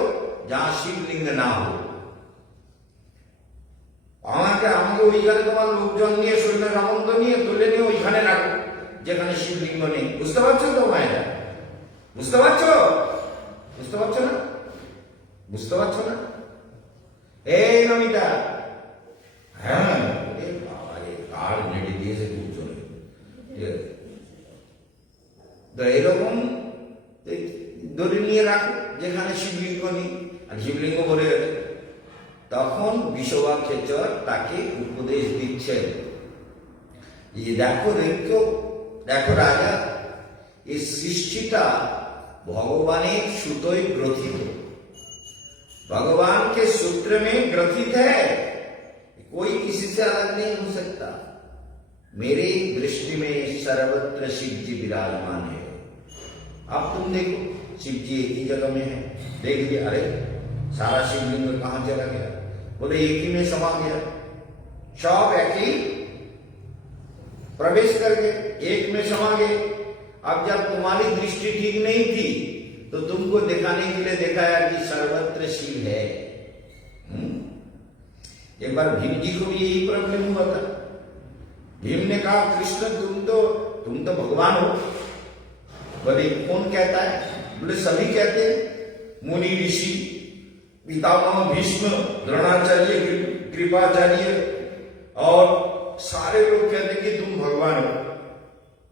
जहां शिवलिंग ना हो। আমাকে ওইখানে তোমার লোকজন নিয়ে, সৈন্য সামন্ত নিয়ে তুলে নিয়ে ওইখানে রাখো যেখানে শিবলিঙ্গ নেই। বুঝতে পারছো তো মায়েরা, বুঝতে পারছো, বুঝতে পারছো না, বুঝতে পারছো না? এই নমিতা, হ্যাঁ বাবা রে, কার নেটে দিয়েছে খুব জোরে। তো এরকম ধরে নিয়ে রাখো যেখানে শিবলিঙ্গ নেই, আর শিবলিঙ্গ ভরে গেছে। তখন বিশ্বক্ষেত্র তাকে উপদেশ দিচ্ছেন যে দেখো ঋক্ষ, দেখো রাজা, এই সৃষ্টিটা भगवान सुतोई ग्रथित, भगवान के सूत्र में ग्रथित है, कोई किसी से अलग नहीं हो सकता। मेरी दृष्टि में सर्वत्र शिव जी विराजमान है। अब तुम देखो शिव जी एक ही जगह में है, देख लिया, अरे सारा शिवलिंग कहां चला गया, बोले एक ही में समा गया, सब एक ही प्रवेश कर गए, एक में समा गए। अब जब तुम्हारी दृष्टि ठीक नहीं थी तो तुमको दिखाने के लिए दिखाया कि सर्वत्र शिव है। एक बार भीम जी को भी यही प्रॉब्लम हुआ था। भीम ने कहा कृष्ण तुम तो भगवान हो। बोले कौन कहता है, बोले सभी कहते हैं, मुनि ऋषि पितामह भीष्म द्रोणाचार्य कृपाचार्य और सारे लोग कहते हैं कि तुम भगवान हो।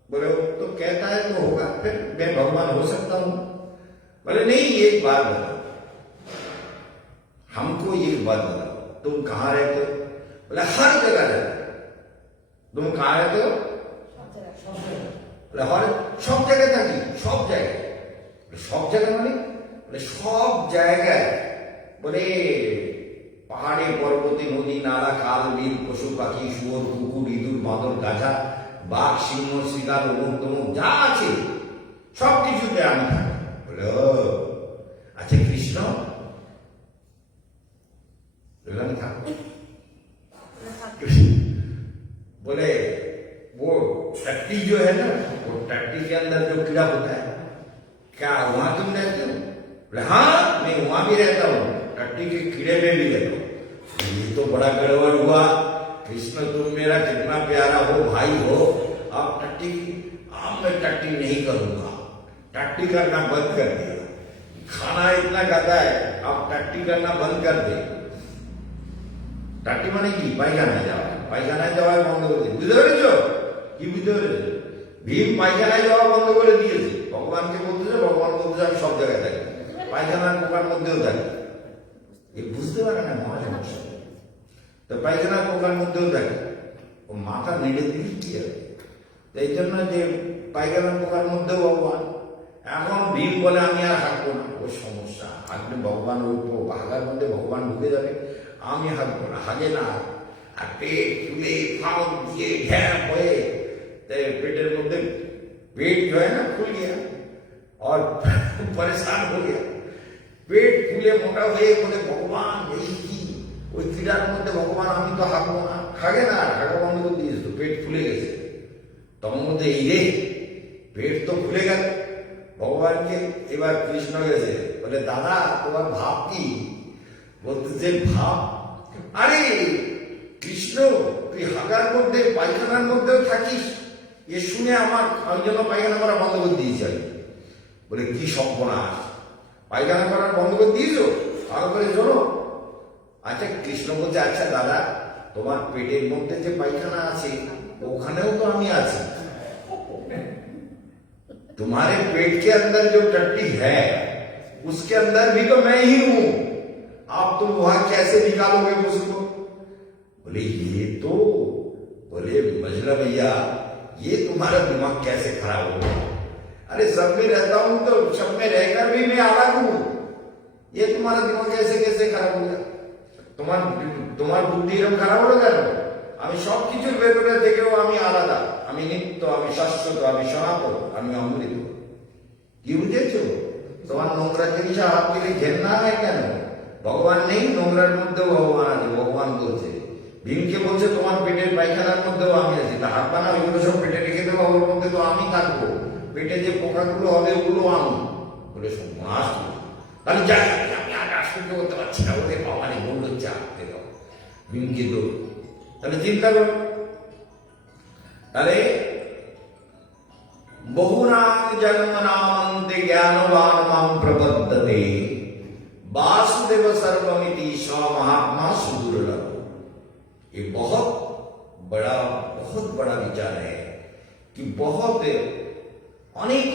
बोले तो कहता है तो होगा, फिर मैं भगवान हो सकता हूं। बोले नहीं, एक बात बताओ, हमको एक बात बताओ, तुम कहां रहते हो? बोले हर जगह रहते हो। तुम कहां रहते हो? बोले हर सब जगह था कि सब जगह, सब जगह মানে बोले सब জায়গায়, बोले পাহাড়ে পর্বতে নদী নালা খাল বিল পশু পাখি শুয়োর কুকুর ইঁদুর বাঁদর গাধা বাঘ সিংহ শিকার অমুক তমুক যা আছে সব কিছুতে আমি থাকি। বলে ও আচ্ছা কৃষ্ণ, আমি থাকবো। बोले वो टट्टी जो है ना, वो टट्टी के अंदर जो कीड़ा होता है, क्या वहां तुम रहते हो? बोले हाँ मैं वहां भी रहता हूँ, टट्टी के कीड़े में भी रहता हूँ। ये तो बड़ा गड़बड़ हुआ, कृष्ण तुम मेरा कितना प्यारा हो, भाई हो, अब टट्टी, अब मैं टट्टी नहीं करूंगा, टट्टी करना बंद कर दिया, खाना इतना खाता है अब टट्टी करना बंद कर दे। टट्टी माने কি পায়খানা যাওয়া, পায়খানায় যাওয়া বন্ধ করে দিয়েছে, বুঝতে পেরেছো কি? বুঝতে পেরেছো? ভীম পায়খানায় যাওয়া বন্ধ করে দিয়েছে, ভগবানকে বলতেছে, ভগবান বলতেছে আমি সব জায়গায় থাকি, পায়খানার পোকার মধ্যেও থাকি। এই বুঝতে পারে না মহাসমস্যা। তো পায়খানার পোকার মধ্যেও থাকে, ও মাথা নেড়ে দিলে কি হবে? এই জন্য যে পায়খানার পোকার মধ্যেও ভগবান। এখন ভীম বলে আমি আর হাঁটবো না, ও সমস্যা, হাঁটলে ভগবান ওই হাগার মধ্যে ভগবান ঢুকে যাবে, আমি হাঁটবো না, হাগে না, আর পেট ফুলে फाड़ দিয়ে ঢ্যাঁ হয়ে पेटेर मध्य पेट जो है ना फूल गया और परेशान हो गया। पेट फूले मोटा हुए बोले भगवान यही की ওই ক্রীড়ার মধ্যে ভগবান আমি তো হাঁকবো না, খাগে না, হাঁকা বন্ধ করে দিয়েছে তো, পেট ফুলে গেছে। তখন মধ্যে এই রে পেট তো ফুলে গেল ভগবানকে। এবার কৃষ্ণ গেছে বলে দাদা তোমার ভাব কি? বলতেছে ভাব, আরে কৃষ্ণ তুই হাগার মধ্যে পায়খানার মধ্যেও থাকিস, এ শুনে আমার ওই জন্য পায়খানা করা বন্ধ করে দিয়েছি আমি। বলে কি সর্বনাশ, পায়খানা করার বন্ধ করে দিয়েছো? ভালো করে শোনো। আচ্ছা কৃষ্ণ বলছে আচ্ছা দাদা তোমার পেটের মধ্যে যে পায়খানা আছে ওখানেও তো আমি আছি। तुम्हारे पेट के अंदर जो टट्टी है उसके अंदर भी तो मैं ही हूं, आप तुम वहां कैसे निकालोगे उसको? बोले ये तो, बोले मजला भैया ये तुम्हारा दिमाग कैसे खराब हो गया? अरे सब में रहता हूं तो सब में रहकर भी मैं अलग हूं, ये तुम्हारा दिमाग कैसे खराब हो गया? তোমার বুদ্ধি এরকম খারাপ হলো কেন? আমি সব কিছুর ভেতরে থেকেও আমি আলাদা, আমি নিত্য, আমি শাশ্বত, আমি সনাতন, আমি অমৃত। কি বুঝেছো? তোমার নোংরা জিনিস হাত থেকে ঘেন্না হয় কেন? ভগবান নেই নোংরার মধ্যেও ভগবান আছে। ভগবান বলছে ভীমকে বলছে তোমার পেটের পায়খানার মধ্যেও আমি আছি, তা হাত বানা ওইগুলো সব পেটে রেখে দেবো, ওর মধ্যে তো আমি থাকবো, পেটে যে পোকাগুলো হবে ওগুলো আমি। বলে মাস তাহলে যাই আমি আর সহ্য করতে পারছি না, ওদের ভগবানে বললো চাপ দেব ভীমকে তো। তাহলে চিন্তা করো, তাহলে বহুনাম জন্মনামন্তে জ্ঞানবান মাম প্রপদ্যতে वासुदेव सर्वमिति स महात्मा सुदुर्लभ। ये बहुत बड़ा विचार है कि बहुत অনেক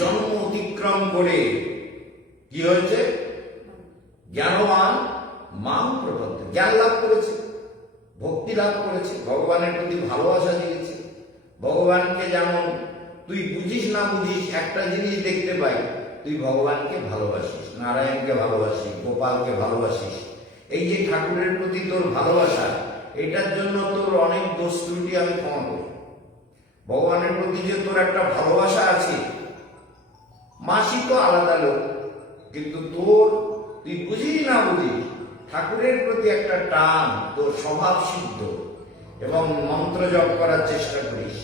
জন্ম অতিক্রম করে কি হয়েছে? জ্ঞানবান মাম প্রপদ্য, জ্ঞান লাভ করেছে, ভক্তি লাভ করেছে, ভগবানের প্রতি ভালোবাসা জেগেছে। ভগবানকে যেমন তুই বুঝিস না বুঝিস একটা জিনিস দেখতে পাই, তুই ভগবানকে ভালোবাসিস, নারায়ণকে ভালোবাসিস, গোপালকে ভালোবাসিস। এই যে ঠাকুরের প্রতি তোর ভালোবাসা, এটার জন্য তোর অনেক দোষ ত্রুটি আমি ক্ষমা করি। ভগবানের প্রতি যে তোর একটা ভালোবাসা আছে, মাসি তো আলাদা লোক, কিন্তু তোর তুই বুঝিস না বুঝিস ঠাকুরের প্রতি একটা টান তোর স্বভাব সিদ্ধ, এবং মন্ত্র জপ করার চেষ্টা করিস।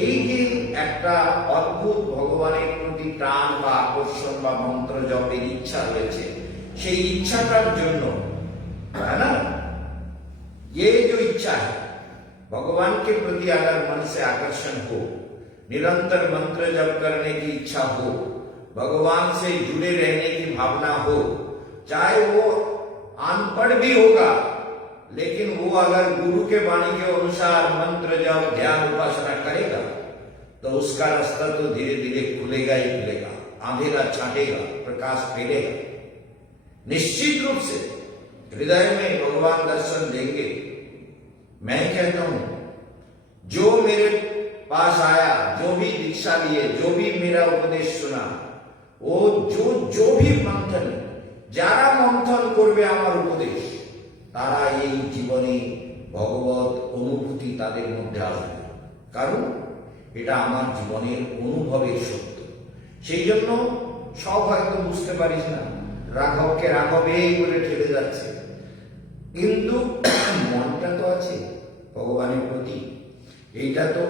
এই যে একটা অদ্ভুত ভগবানের প্রতি টান বা আকর্ষণ বা মন্ত্র জপের ইচ্ছা রয়েছে, সেই ইচ্ছাটার জন্য है ना, ये जो इच्छा है भगवान के प्रति अगर मन से आकर्षण हो, निरंतर मंत्र जप करने की इच्छा हो, भगवान से जुड़े रहने की भावना हो, चाहे वो अनपढ़ भी होगा लेकिन वो अगर गुरु के वाणी के अनुसार मंत्र जप ध्यान उपासना करेगा तो उसका रास्ता तो धीरे धीरे खुलेगा ही खुलेगा, अंधेरा छाटेगा, प्रकाश फैलेगा। निश्चित रूप से हृदय में भगवान दर्शन देंगे। मैं कहता हूं जो मेरे पास आया, जो भी दीक्षा लिए, जो भी मेरा उपदेश सुना, वो जो भी मंथन যারা মন্থন করবে আমার উপদেশ, তারা এই জীবনে ভগবত অনুভূতি তাদের মধ্যে আসবে, কারণ এটা আমার জীবনের অনুভবের সত্য। সেই জন্য সব হয়তো বুঝতে পারিস না, রাঘবকে রাঘবে বলে ঠেলে যাচ্ছে, কিন্তু মনটা তো আছে ভগবানের প্রতি। এইটা তো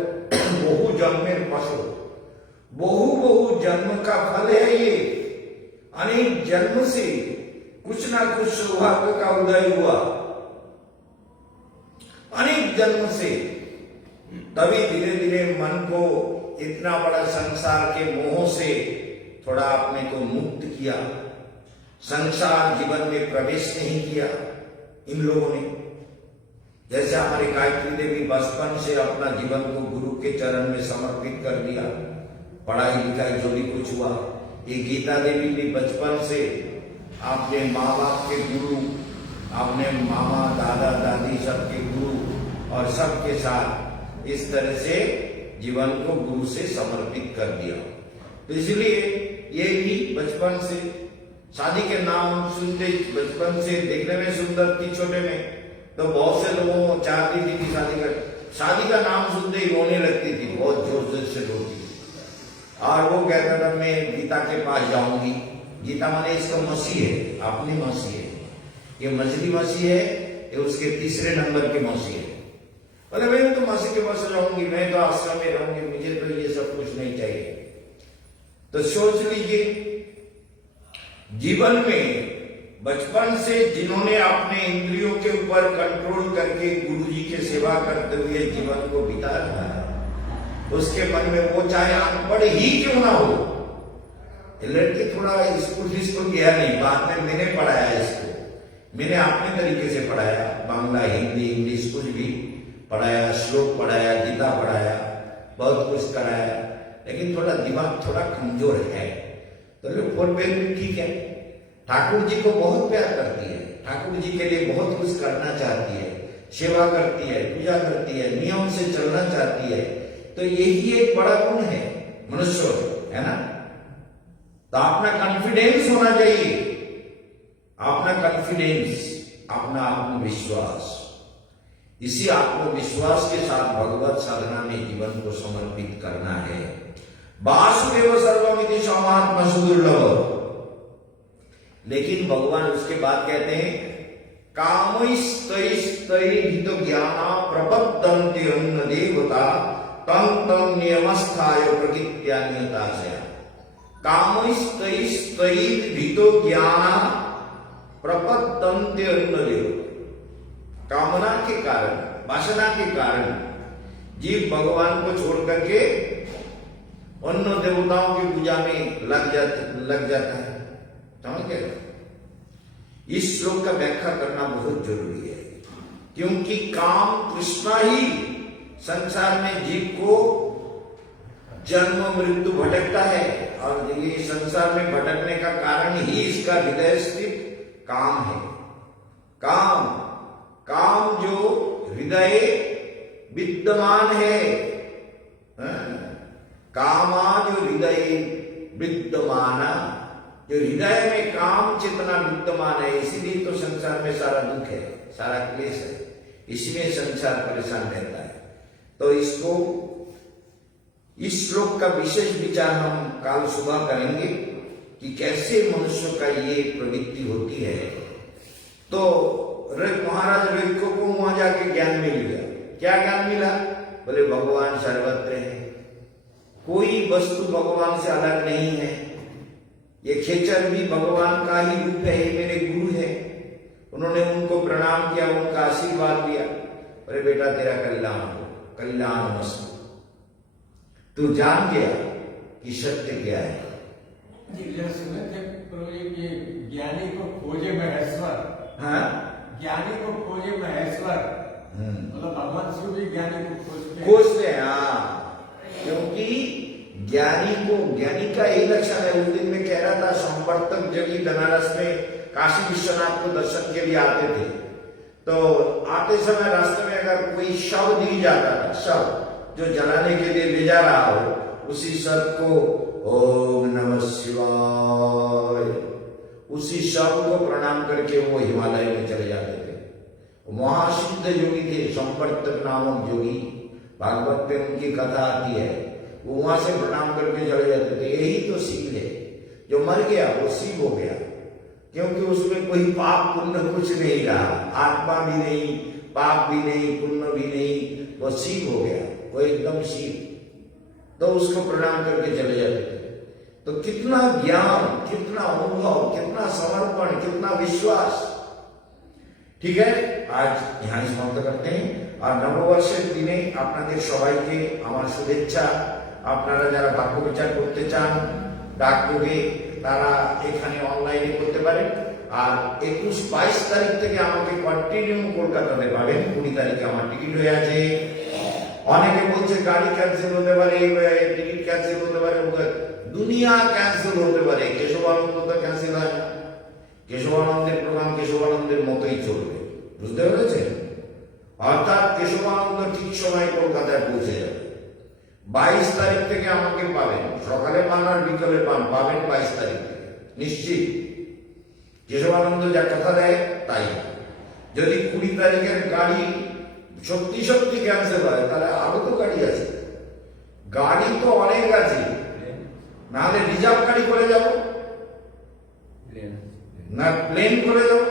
বহু জন্মের ফসল, বহু जन्म का फल है ये। अनेक जन्म से कुछ ना कुछ सौभाग्य का उदय हुआ, अनेक जन्म से, तभी धीरे धीरे मन को इतना बड़ा संसार के मोह से थोड़ा अपने को मुक्त किया, संसार जीवन में प्रवेश नहीं किया इन लोगों ने। जैसे हमारी गायत्री देवी बचपन से अपना जीवन को गुरु के चरण में समर्पित कर दिया, पढ़ाई लिखाई जो भी कुछ हुआ। ये गीता देवी भी बचपन से आपने माँ बाप के गुरु, आपने मामा दादा दादी सबके गुरु और सबके साथ इस तरह से जीवन को गुरु से समर्पित कर दिया। तो इसलिए ये भी बचपन से शादी के नाम सुनते, बचपन से देखने में सुंदर थी छोटे में, तो बहुत से लोगों चाहती थी कि शादी का नाम सुनते ही रोने लगती थी, बहुत जोर जोर से रोती थी। और वो कहता था मैं गीता के पास जाऊंगी। गीता माने इसका मसीह है, अपनी मसीह है, ये मछली मसीह है, ये उसके तीसरे नंबर के मसीह है। बोले मैं तो मसीह के पास जाऊंगी, मैं तो आश्रम में रहूंगी, मुझे तो ये सब कुछ नहीं चाहिए। तो सोच लीजिए, जीवन में बचपन से जिन्होंने अपने इंद्रियों के ऊपर कंट्रोल करके गुरु जी की सेवा करते हुए जीवन को बिता रहा है, उसके मन में वो चाहे अनपढ़ ही क्यों ना हो, लड़की थोड़ा स्कूल गया नहीं, बाद में मैंने पढ़ाया इसको, मैंने अपने तरीके से पढ़ाया, बांग्ला हिंदी इंग्लिश कुछ भी पढ़ाया, श्लोक पढ़ाया, गीता पढ़ाया, बहुत कुछ कराया, लेकिन थोड़ा दिमाग थोड़ा कमजोर है। तो लोग फोन पे भी ठीक है, ठाकुर जी को बहुत प्यार करती है, ठाकुर जी के लिए बहुत कुछ करना चाहती है, सेवा करती है, पूजा करती है, नियम से चलना चाहती है, तो यही एक बड़ा गुण है मनुष्य, है ना। तो अपना कॉन्फिडेंस होना चाहिए, अपना कॉन्फिडेंस, अपना आत्मविश्वास। इसी आत्मविश्वास के साथ भगवत साधना में जीवन को समर्पित करना है। वासुदेव सर्वमिति समात्मा सुदुर्लभ। लेकिन भगवान उसके बाद कहते हैं कामैस्तैस्तैर्हित ज्ञाना प्रपद्यन्ते अन्य देवता तम तम नियमस्थाय प्रकृत्यान्यताशया। कामैस्तैस्तैर्हित ज्ञाना प्रपद्यन्ते अन्य देवता। कामना के कारण, वासना के कारण जीव भगवान को छोड़ करके अन्य देवताओं की पूजा में लग जाता है। समझ गए? इस श्लोक का व्याख्या करना बहुत जरूरी है, क्योंकि काम तृष्णा ही संसार में जीव को जन्म मृत्यु भटकता है, और ये संसार में भटकने का कारण ही इसका हृदय स्थित काम है। काम जो हृदय विद्यमान है, कामा जो हृदय विद्यमान, जो हृदय में काम चेतना विद्यमान है, इसीलिए तो संसार में सारा दुख है, सारा क्लेश है, इसमें संसार परेशान रहता है। तो इसको, इस श्लोक का विशेष विचार हम कल सुबह करेंगे कि कैसे मनुष्य का ये प्रवृत्ति होती है। तो महाराज रविको को वहां जाके ज्ञान मिल गया। क्या ज्ञान मिला? बोले भगवान सर्वत्र है, कोई वस्तु भगवान से अलग नहीं है, ये खेचर भी भगवान का ही रूप है, ये मेरे गुरु है। उन्होंने उनको प्रणाम किया, उनका आशीर्वाद लिया। अरे बेटा तेरा कल्याण हो, कल्याण मस्तु। तू जान गया कि सत्य क्या है। ज्ञानी को खोजे महेश्वर। हाँ, ज्ञानी को खोजे महेश्वर, मतलब भगवान शिव भी ज्ञानी को खोजते हैं। हाँ, क्योंकि ज्ञानी का यही लक्षण है। उस दिन में कह रहा था, संवर्तक जगी बनारस में काशी विश्वनाथ को दर्शन के लिए आते थे, तो आते समय रास्ते में अगर कोई शव दिख जाता था, शव जो जलाने के लिए ले जा रहा हो, उसी शव को ओम नमः शिवाय, उसी शव को प्रणाम करके वो हिमालय में चले जाते थे। महासिद्ध योगी थे, संवर्तक नामक योगी, भागवत में उनकी कथा आती है। वो वहां से प्रणाम करके चले जाते थे। यही तो शिव है, जो मर गया वो शिव हो गया, क्योंकि उसमें कोई पाप पुण्य कुछ नहीं रहा, आत्मा भी नहीं, पाप भी नहीं, पुण्य भी नहीं, वो शिव हो गया, वो एकदम शिव। तो उसको प्रणाम करके चले जाते थे। तो कितना ज्ञान, कितना अनुभव, कितना समर्पण, कितना विश्वास। ठीक है, आज यहाँ समाप्त करते हैं। আর নববর্ষের দিনে আপনাদের সবাইকে আমার শুভেচ্ছা। আপনারা যারা বাক্য বিচার করতে চান ডাকযোগে, তারা এখানে অনলাইনে করতে পারেন। আর 21-22 তারিখ থেকে আমাকে কন্টিনিউ কলকাতাতে পাবেন। 20 তারিখে আমার টিকিট হয়ে আছে। অনেকে বলছে গাড়ি ক্যান্সেল হতে পারে, টিকিট ক্যান্সেল হতে পারে, দুনিয়া ক্যান্সেল হতে পারে, কেশবানন্দ তো ক্যান্সেল হয় না। কেশবানন্দের প্রোগ্রাম কেশবানন্দের মতোই চলবে, বুঝতে পেরেছেন? অর্থাৎ কেশবানন্দ ঠিক সময় কলকাতায় পৌঁছে যাবে। 22 তারিখ থেকে আমাকে পাবেন, সকালে পান আর বিকালে পাবেন 22 তারিখ থেকে নিশ্চিত। কেশবানন্দ যা কথা দেয় তাই। যদি 20 তারিখের গাড়ি সত্যি সত্যি ক্যান্সেল হয় তাহলে আরো তো গাড়ি আছে, গাড়ি তো অনেক আছে, নাহলে রিজার্ভ গাড়ি করে যাব না প্লেন করে যাবো,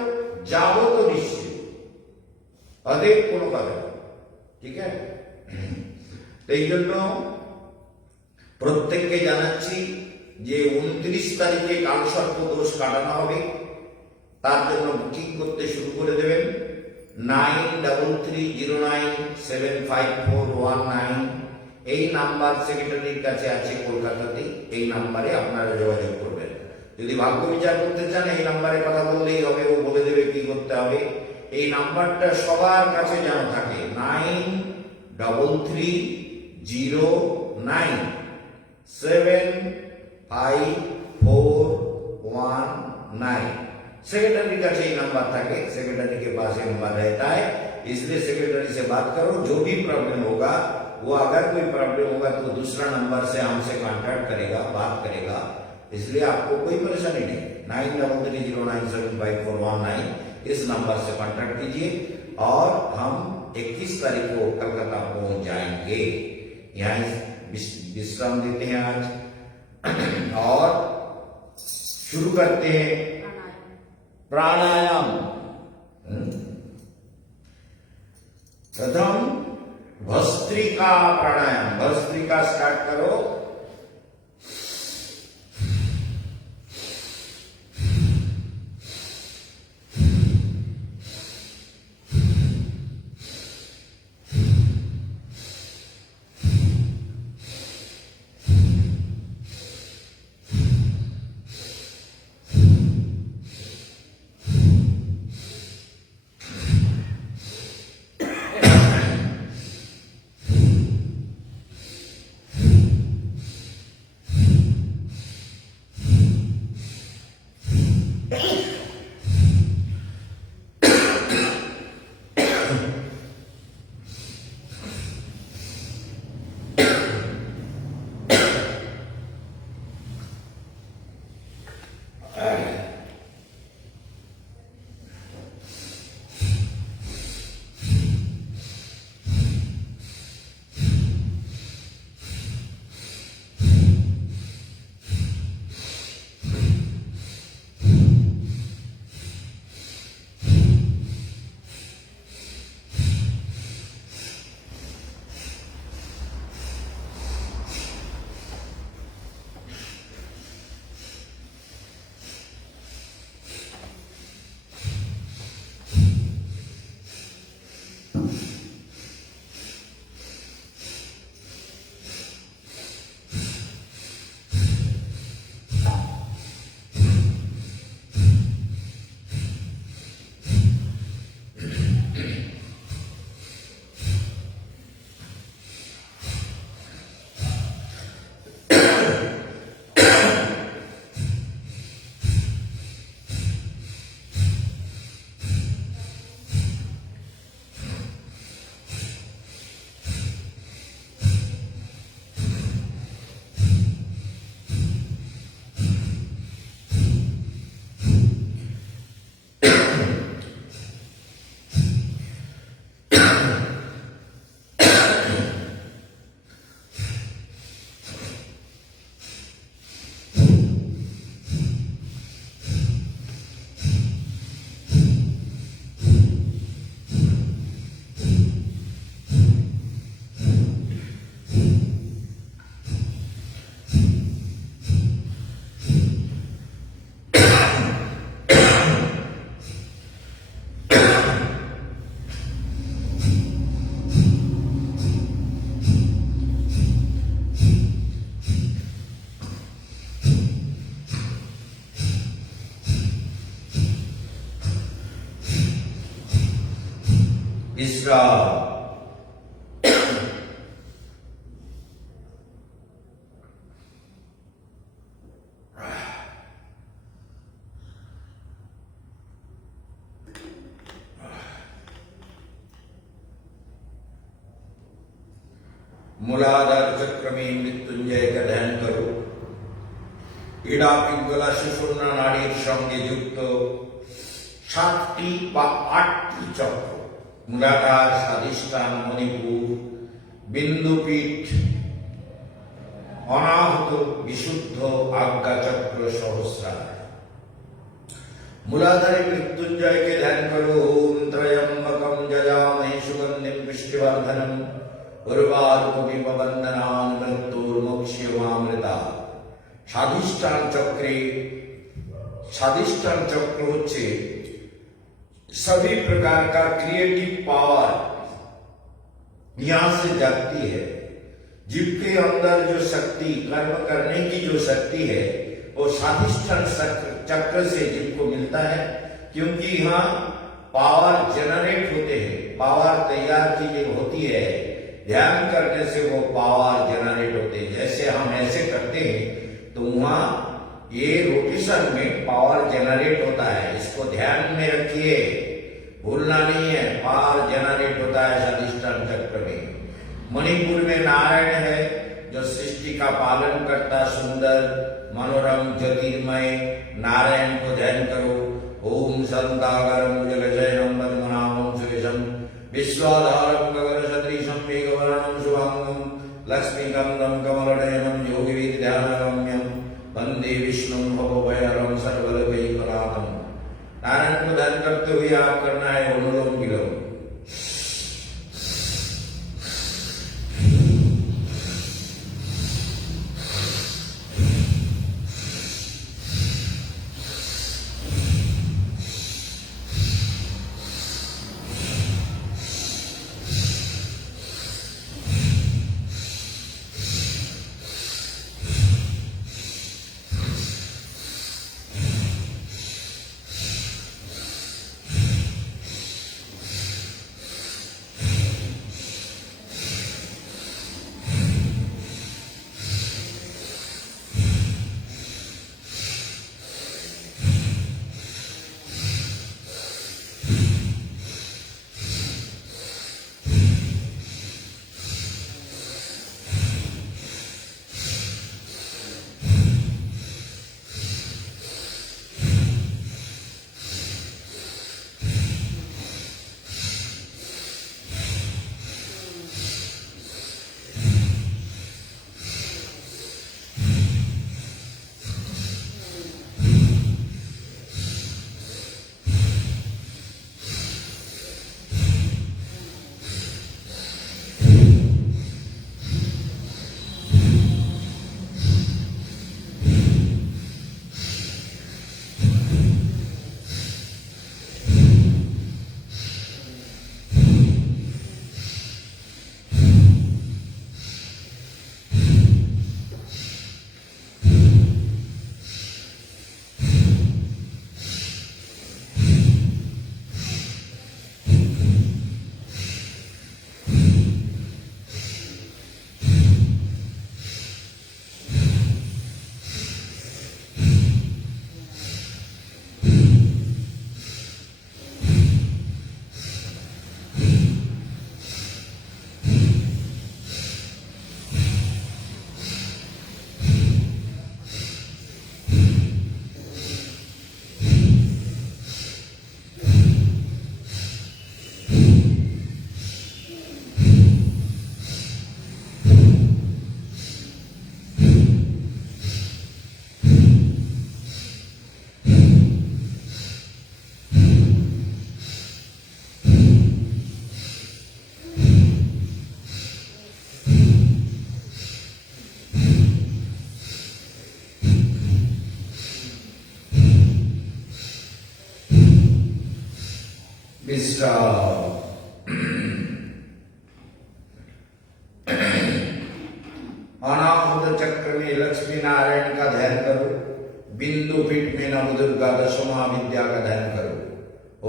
যাবো তো নিশ্চয়, অতএব কোনো কথা নেই, ঠিক আছে। এই জন্য প্রত্যেককে জানাচ্ছি যে 29 তারিখে কালসর্প দোষ কাটানো হবে, তার জন্য বুকিং করতে শুরু করে দেবেন। 9330975419 এই নাম্বার সেক্রেটারির কাছে আছে কলকাতাতে, এই নাম্বারে আপনারা যোগাযোগ করবেন। যদি ভাগ্য বিচার করতে চান এই নাম্বারে কথা বললেই হবে, ও বলে দেবে কি করতে হবে। এই নাম্বারটা সবার কাছে যেন থাকে, 9330975419। सेक्रेटरी का चाहिए नंबर था कि सेक्रेटरी के पास ये नंबर रहता है, इसलिए सेक्रेटरी से बात करो। जो भी प्रॉब्लम होगा वो, अगर कोई प्रॉब्लम होगा तो दूसरा नंबर से हमसे कांटेक्ट करेगा, बात करेगा, इसलिए आपको कोई परेशानी नहीं। 9330975419 इस नंबर से कांटेक्ट कीजिए और हम 21 तारीख को कलकत्ता पहुंच जाएंगे। यहाँ विश्राम देते हैं आज और शुरू करते हैं प्राणायाम। प्रथम भस्त्रिका प्राणायाम, भस्त्रिका स्टार्ट करो। विश्राम। मूलाधार चक्र में मृत्युंजय का ध्यान करो। इड़ा पिंगला सुषुम्ना नाड़ीर संगे युक्त 7টি বা 8টি চক্র, মূলাধার, স্বাধিষ্ঠান, মণিপুর, বিন্দুপীঠ, অনাহত, বিশুদ্ধ, আজ্ঞা চক্র, সহস্রার। मूलाधारी मृत्युंजय के ध्यान करो। ओम त्र्यंबकम जजामहे सुगंधिम पुष्टिवर्धनम उर्वारुकमिव बंधनान् मृत्युर्मुक्षीयमामृता। स्वाधिष्ठान चक्र होच्छे सभी प्रकार का क्रिएटिव पावर यहां से जागती है। जीव के अंदर जो शक्ति, कर्म करने की जो शक्ति है, वो स्वाधिष्ठान चक्र से जीव को मिलता है, क्योंकि यहाँ पावर जनरेट होते हैं, पावर तैयार की जब होती है, ध्यान करने से वो पावर जनरेट होते हैं। जैसे हम ऐसे करते हैं तो वहाँ ये रोटेशन में पावर जनरेट होता है, इसको ध्यान में रखिए, भूलना नहीं है। पावर जनरेट होता है स्वाधिष्ठान चक्र में। मणिपुर में नारायण है जो सृष्टि का पालन करता, सुंदर मनोरम ज्योतिर्मय नारायण को ध्यान करो। ओम संतागरम जगजयनम पद्मनाभम सुरेशम विश्वाधारम गगन सदृशम मेघवर्णम शुभांगम लक्ष्मीकांतम कमलनयनम योगी ध्यानगम्यम वंदे विष्णुम भवभयहरम सर्वलोकैकनाथम। नारायण को ध्यान करते हुए आप करना है अनुलोम विलोम। अनाहत चक्र में लक्ष्मी नारायण का ध्यान करो। बिंदु पीठ में नवदुर्गा दशमा विद्या का ध्यान करो।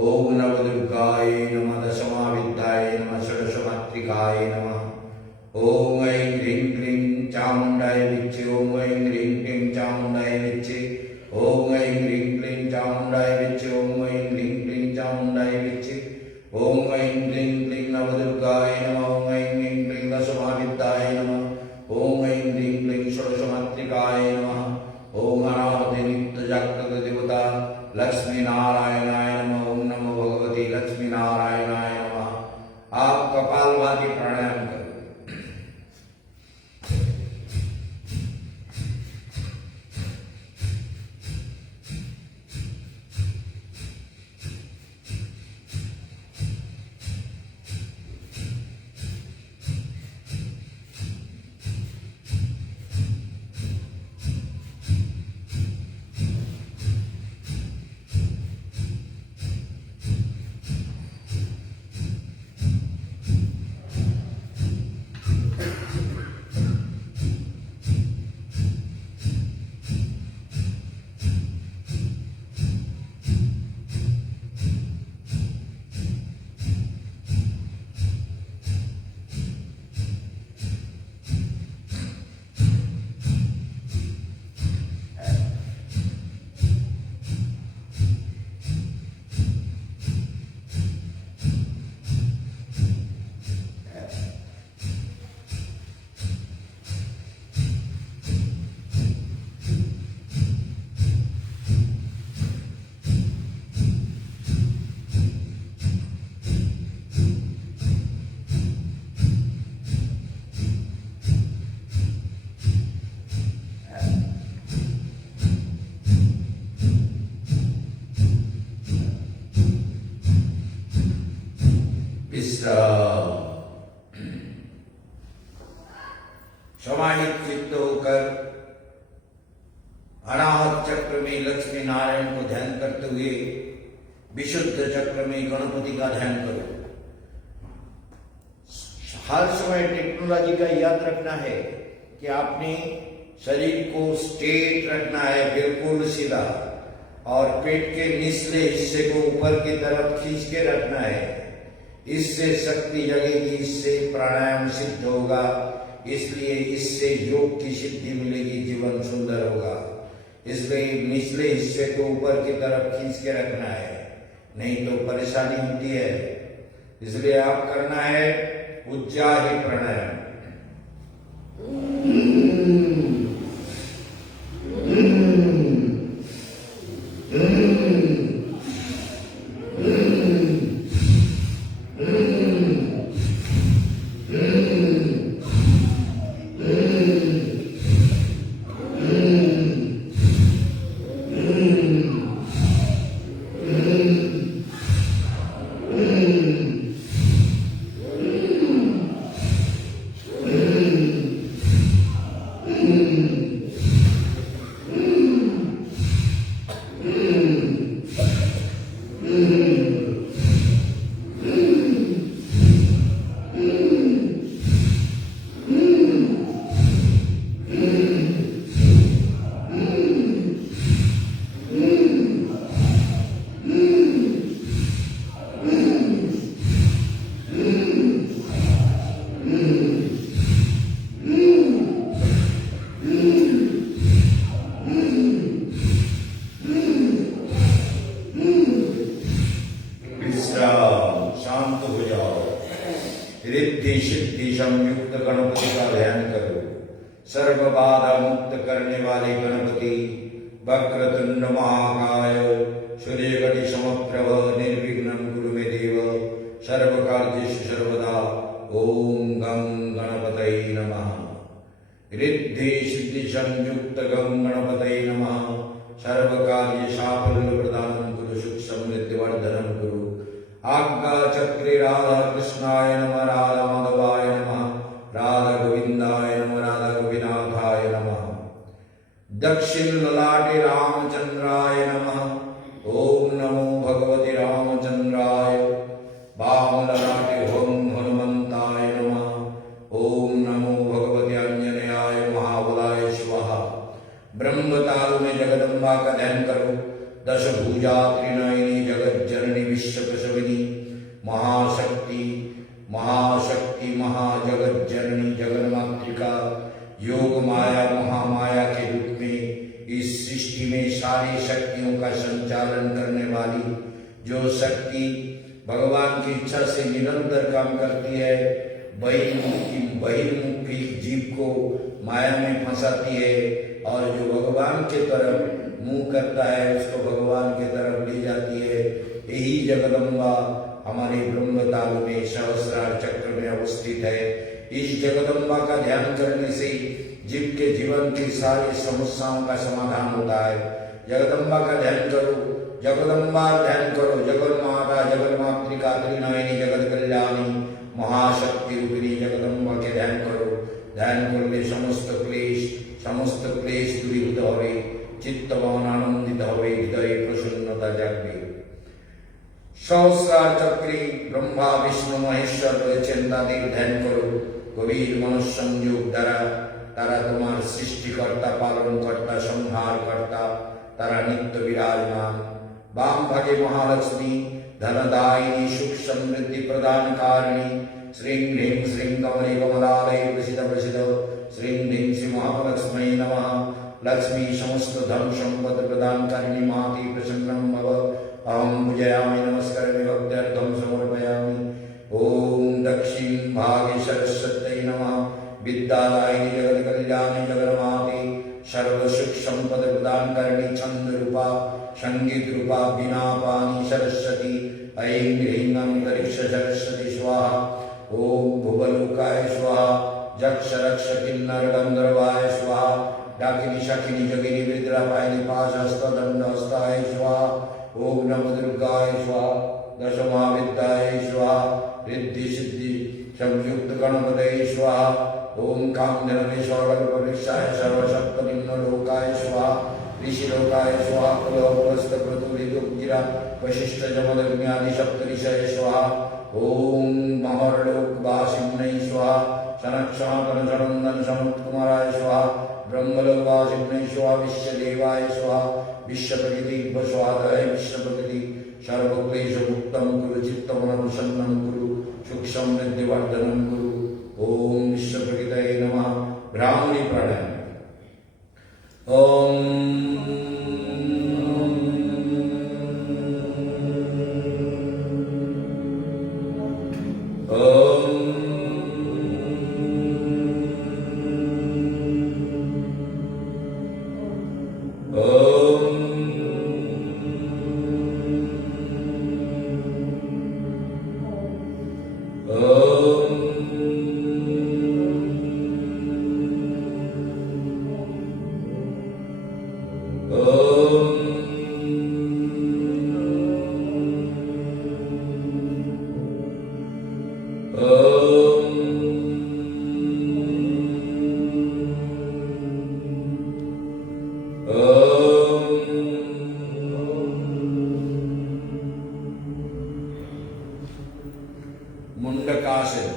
ओम नवदुर्गाय नमः, दशमा विद्याय नमः, षोडश मातृकाय नमः। ओम ऐं ह्रीं क्लीं चामुंडाय विच्चे। ओम ऐं ह्रीं क्लीं चामुंडाय विच्चे। ओम ऐं ह्रीं क्लीं चामुंडाय विच्चे। ओम ऐं ह्रीं क्लीं चामुंडाय विच्चे। ओम ऐं ह्रीं क्लीं नवदुर्गाय नमः। ओम ऐं ह्रीं क्लीं दशमा विद्याय नमः। ओम ऐं ह्रीं क्लीं षोडश मातृकाय नमः। ओम अनाहत नित्य जागृत देवता लक्ष्मी नारायणाय नमः। ओम विश्राम। समाहित चित्त होकर अनाहत चक्र में लक्ष्मी नारायण को ध्यान करते हुए विशुद्ध चक्र में गणपति का ध्यान करो। हर समय टेक्नोलॉजी का याद रखना है कि आपने शरीर को स्ट्रेट रखना है, बिल्कुल सीधा, और पेट के निचले हिस्से को ऊपर की तरफ खींच के रखना है। इससे शक्ति जगेगी, इससे प्राणायाम सिद्ध होगा, इसलिए इससे योग की सिद्धि मिलेगी, जीवन सुंदर होगा। इसलिए निचले हिस्से को ऊपर की तरफ खींच के रखना है, नहीं तो परेशानी होती है। इसलिए आप करना है उज्जाही प्राणायाम। शांत हो जाओ। रिद्धि सिद्धि संयुक्त गणपति का ध्यान करो। सर्व बाधा मुक्त करने वाले गणपति, वक्रतुंड महाकाय, सूर्यकोटि समप्रभ, निर्विघ्नं कुरु मे देव, सर्व कार्येषु सर्वदा। ओम गं गणपतये नमः। रिद्धि सिद्धि संयुक्त गं गणपतये नमः। सर्व कार्य साफल्य प्रदानं कुरु, सुख समृद्धि वर्धनं कुरु। आज्ञा चक्रे राधा कृष्णाय नमः, राधा माधवाय नमः, राधा गोविंदाय नमः, राधा गोविनाथाय नमः। दक्षिण ललाटे रामचंद्राय नमः। ओम नमो भगवते रामचंद्राय। वाम ललाटे ओम हनुमंताय नमः। ओम नमो भगवते अंजनेयाय महाबलाय स्वाहा। ब्रह्म तालु में जगदम्बा का ध्यान करो। दश भुजा त्रिनयनी जगत जननी विश्व प्रसविनी, महाशक्ति महाशक्ति महाजगत जननी जगन्मातृका, योग माया महामाया के रूप में इस सृष्टि में सारी शक्तियों का संचालन करने वाली जो शक्ति भगवान की इच्छा से निरंतर काम करती है, बहिर्मुखी जीव को माया में फंसाती है, और जो भगवान के तरफ मुंह करता है उसको भगवान की तरफ ले जाती है। यही जगदम्बा हमारे ब्रह्म तालु में सहस्रार चक्र में अवस्थित है। इस जगदम्बा का ध्यान करने से जीव के जीवन की सारी समस्याओं का समाधान होता है। जगदम्बा का ध्यान करो, जगदम्बा ध्यान करो। जगन माता जगन्मातृका त्रिनयनी जगत कल्याणी महाशक्ति रूपिणी जगदम्बा के ध्यान करो। ध्यान करले समस्त क्लेश दूरीभूत হবে, চিত্তমন আনন্দিত হবে, হৃদয়ে প্রসন্নতা জাগবে। সহস্রার চক্রে ব্রহ্মা বিষ্ণু মহেশ্বর রয়েছেন, তাদের ধ্যান করো। গভীর মনঃসংযোগ দ্বারা তারা তোমার সৃষ্টিকর্তা, পালনকর্তা, সংহারকর্তা, তারা নিত্য বিরাজমান। বাম ভাগে মহালক্ষ্মী, ধনদায়িনী, সুখ সমৃদ্ধি প্রদানকারিণী। শ্রীং হ্রিং শ্রীং কমলে কমলালয়ে প্রসিদ্ধ প্রসিদ্ধ শ্রীং হ্রিং শ্রী মহালক্ষ্মী নমঃ। लक्ष्मी समस्त धन संपद प्रदान कारिणी माति प्रसन्नं भव। अहं पूजयामि नमस्करामि भक्त्यर्थं समर्पयामि। ओम दक्षिण भागे सरस्वत्यै नमः। विद्यादायिनी जगत कल्याणी जगन्माते, सर्व सुख संपद प्रदान कारिणी छंद रूपा संगीत रूपा बिना पानी सरस्वती। ऐं ह्रीं अंतरिक्ष सरस्वती स्वाहा। ओम भुवलोकाय स्वाहा। जक्ष रक्ष किन्नर गंधर्वाय स्वाहा। डाकिनी शाकिनी जगिनी विद्रा पायनी पाश हस्त दंड हस्ताय स्वाहा। ओम नमो दुर्गाय स्वाहा। दशमा विद्याय स्वाहा। रिद्धि सिद्धि संयुक्त गणपतये स्वाहा। ओम कामधेनवेश्वरकल्पवृक्षाय सर्वसप्तनिम्नलोकाय स्वाहा। ऋषिलोकाय स्वाहा। कुलपुरस्तपृथुविदुर्गिरा वशिष्ठजमदग्न्यादि सप्तऋषये स्वाहा। ओम महर्लोकवासिन्यै स्वाहा। सनत्सनातनसनन्दन सनत्कुमाराय स्वाहा। ब्रह्मलोकवासिन्यै स्वाहा। विश्वदेवाय स्वाहा। विश्वप्रकृतिभ्यो स्वाहाय। विश्वप्रकृति सर्वक्लेशमुक्तं कुरु। चित्तमनप्रसन्नं कुरु। सुख समृद्धिवर्धनं कुरु। ओम विश्वप्रकृतये नमः। ब्राह्मणी प्राणायाम। मुंडकासन।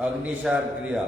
अग्निसार क्रिया।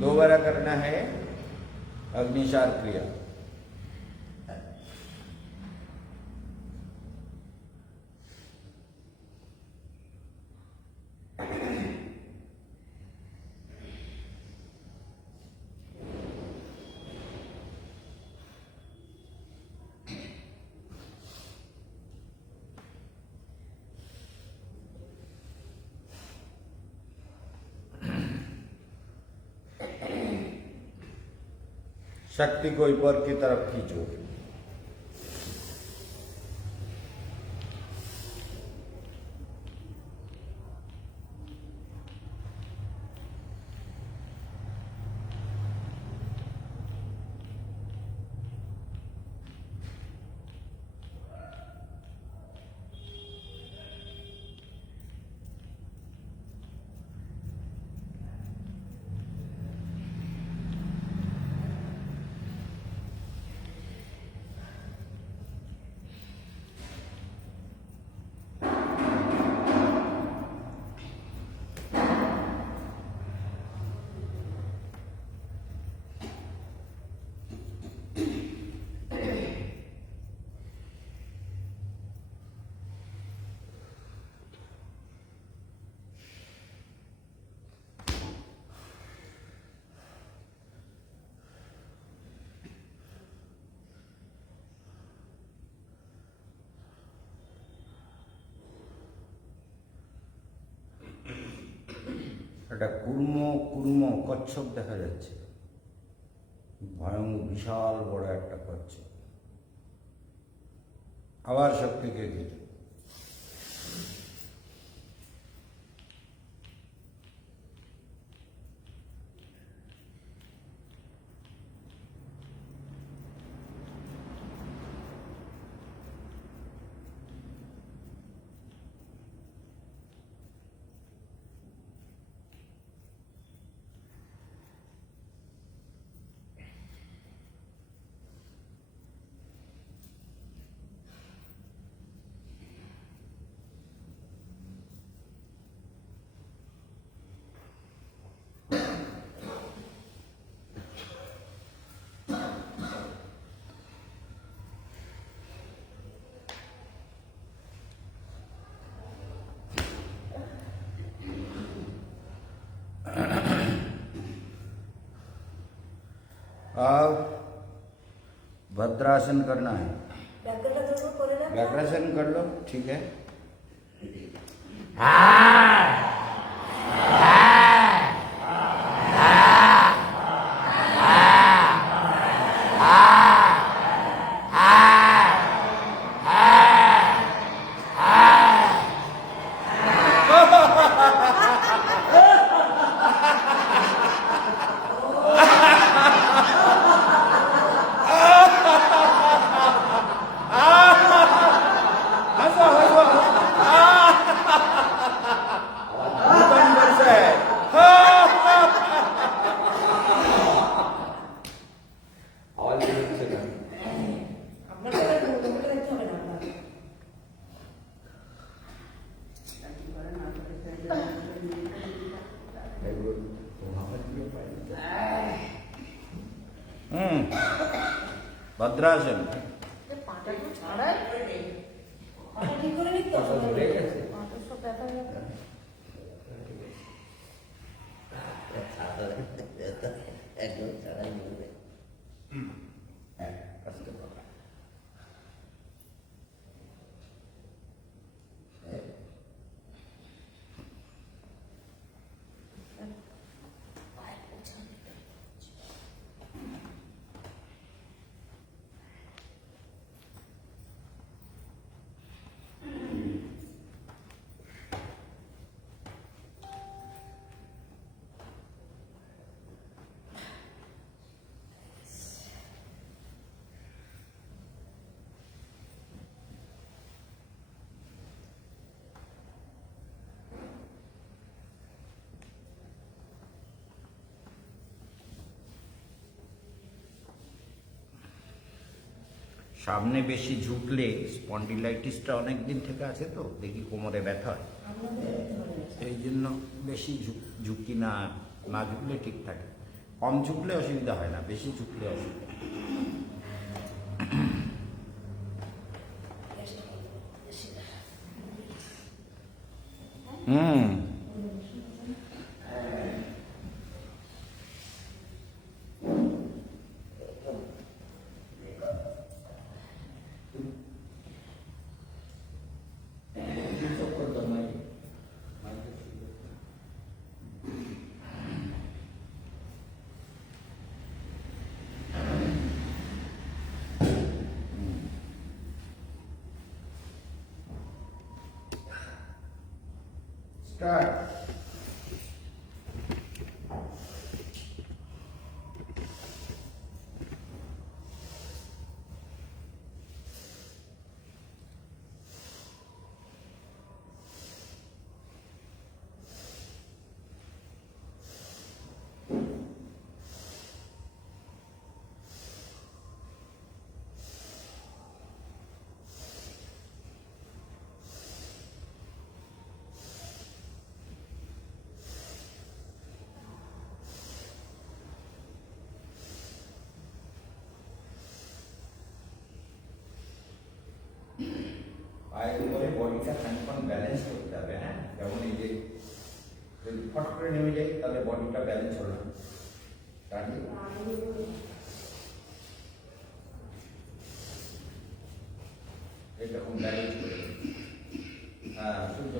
दोबारा करना है अग्निसार क्रिया। शक्ति को ऊपर की तरफ खींचो। একটা কুর্ম কুর্ম কচ্ছপ দেখা যাচ্ছে, ভয়ঙ্কর বিশাল বড় একটা কচ্ছপ। আবার শক্তিকে ঘিরে। अब भद्रासन करना है। व्याघ्रासन कर लो, ठीक है। भद्रासन সামনে বেশি ঝুঁকলে স্পন্ডিলাইটিসটা অনেক দিন থেকে আছে, তো দেখি কোমরে ব্যথা হয়, এই জন্য বেশি ঝুঁকি না ঝুঁকলে ঠিক থাকে। কম ঝুঁকলে অসুবিধা হয় না, বেশি ঝুঁকলে অসুবিধা। Start. পায়ের উপরে বডিটা খানিকক্ষণ ব্যালেন্স করতে হবে, হ্যাঁ, যেমন এই যে যদি ফট করে নেমে যাই তাহলে বডিটা ব্যালেন্স হলো না, এরকম ব্যালেন্স করে, হ্যাঁ, সূর্য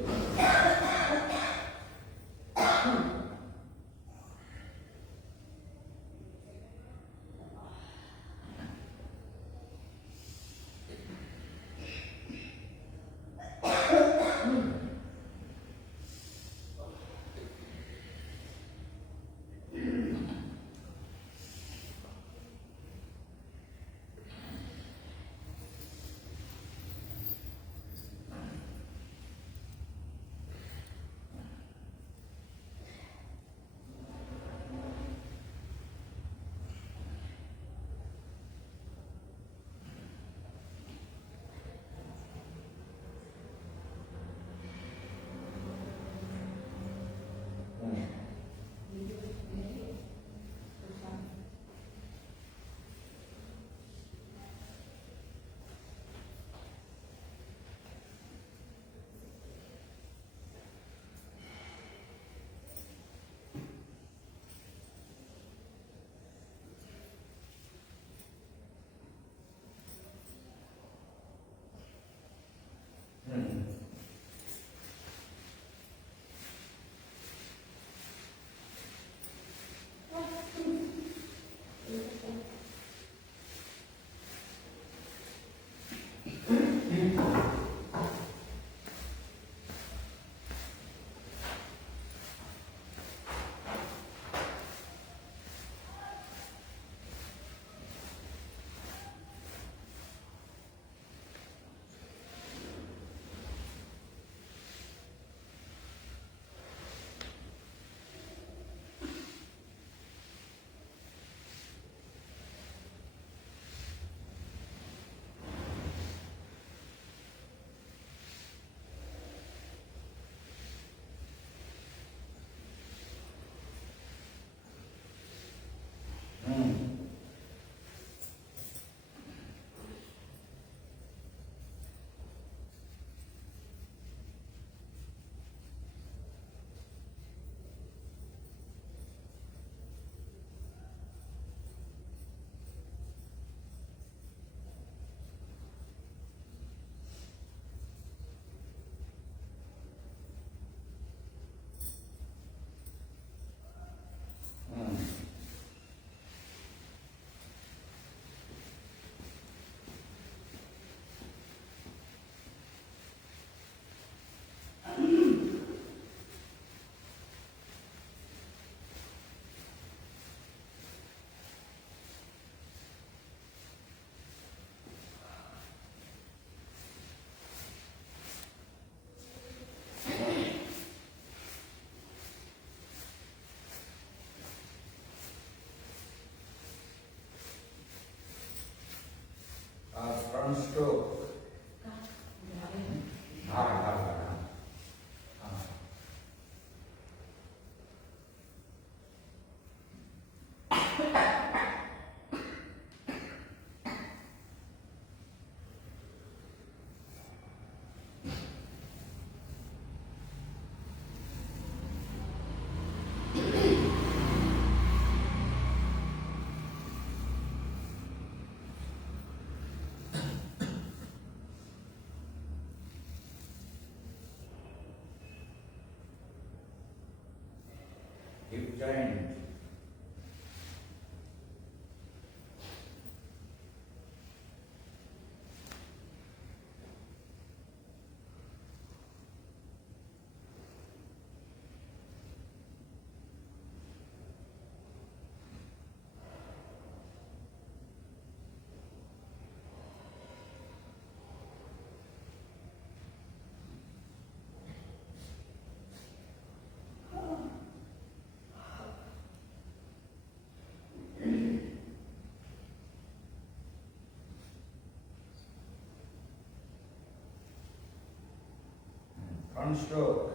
फ्रंट स्ट्रोक हाँ हाँ हाँ हाँ hip joint front stroke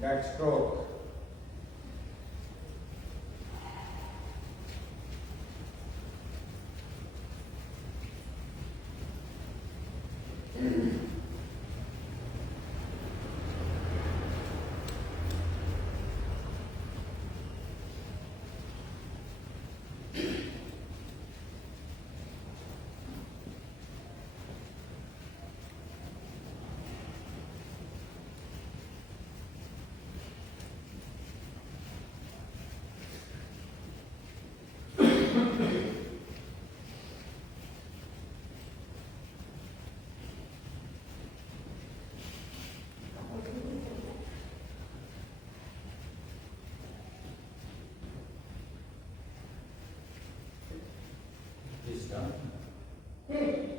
back stroke is done.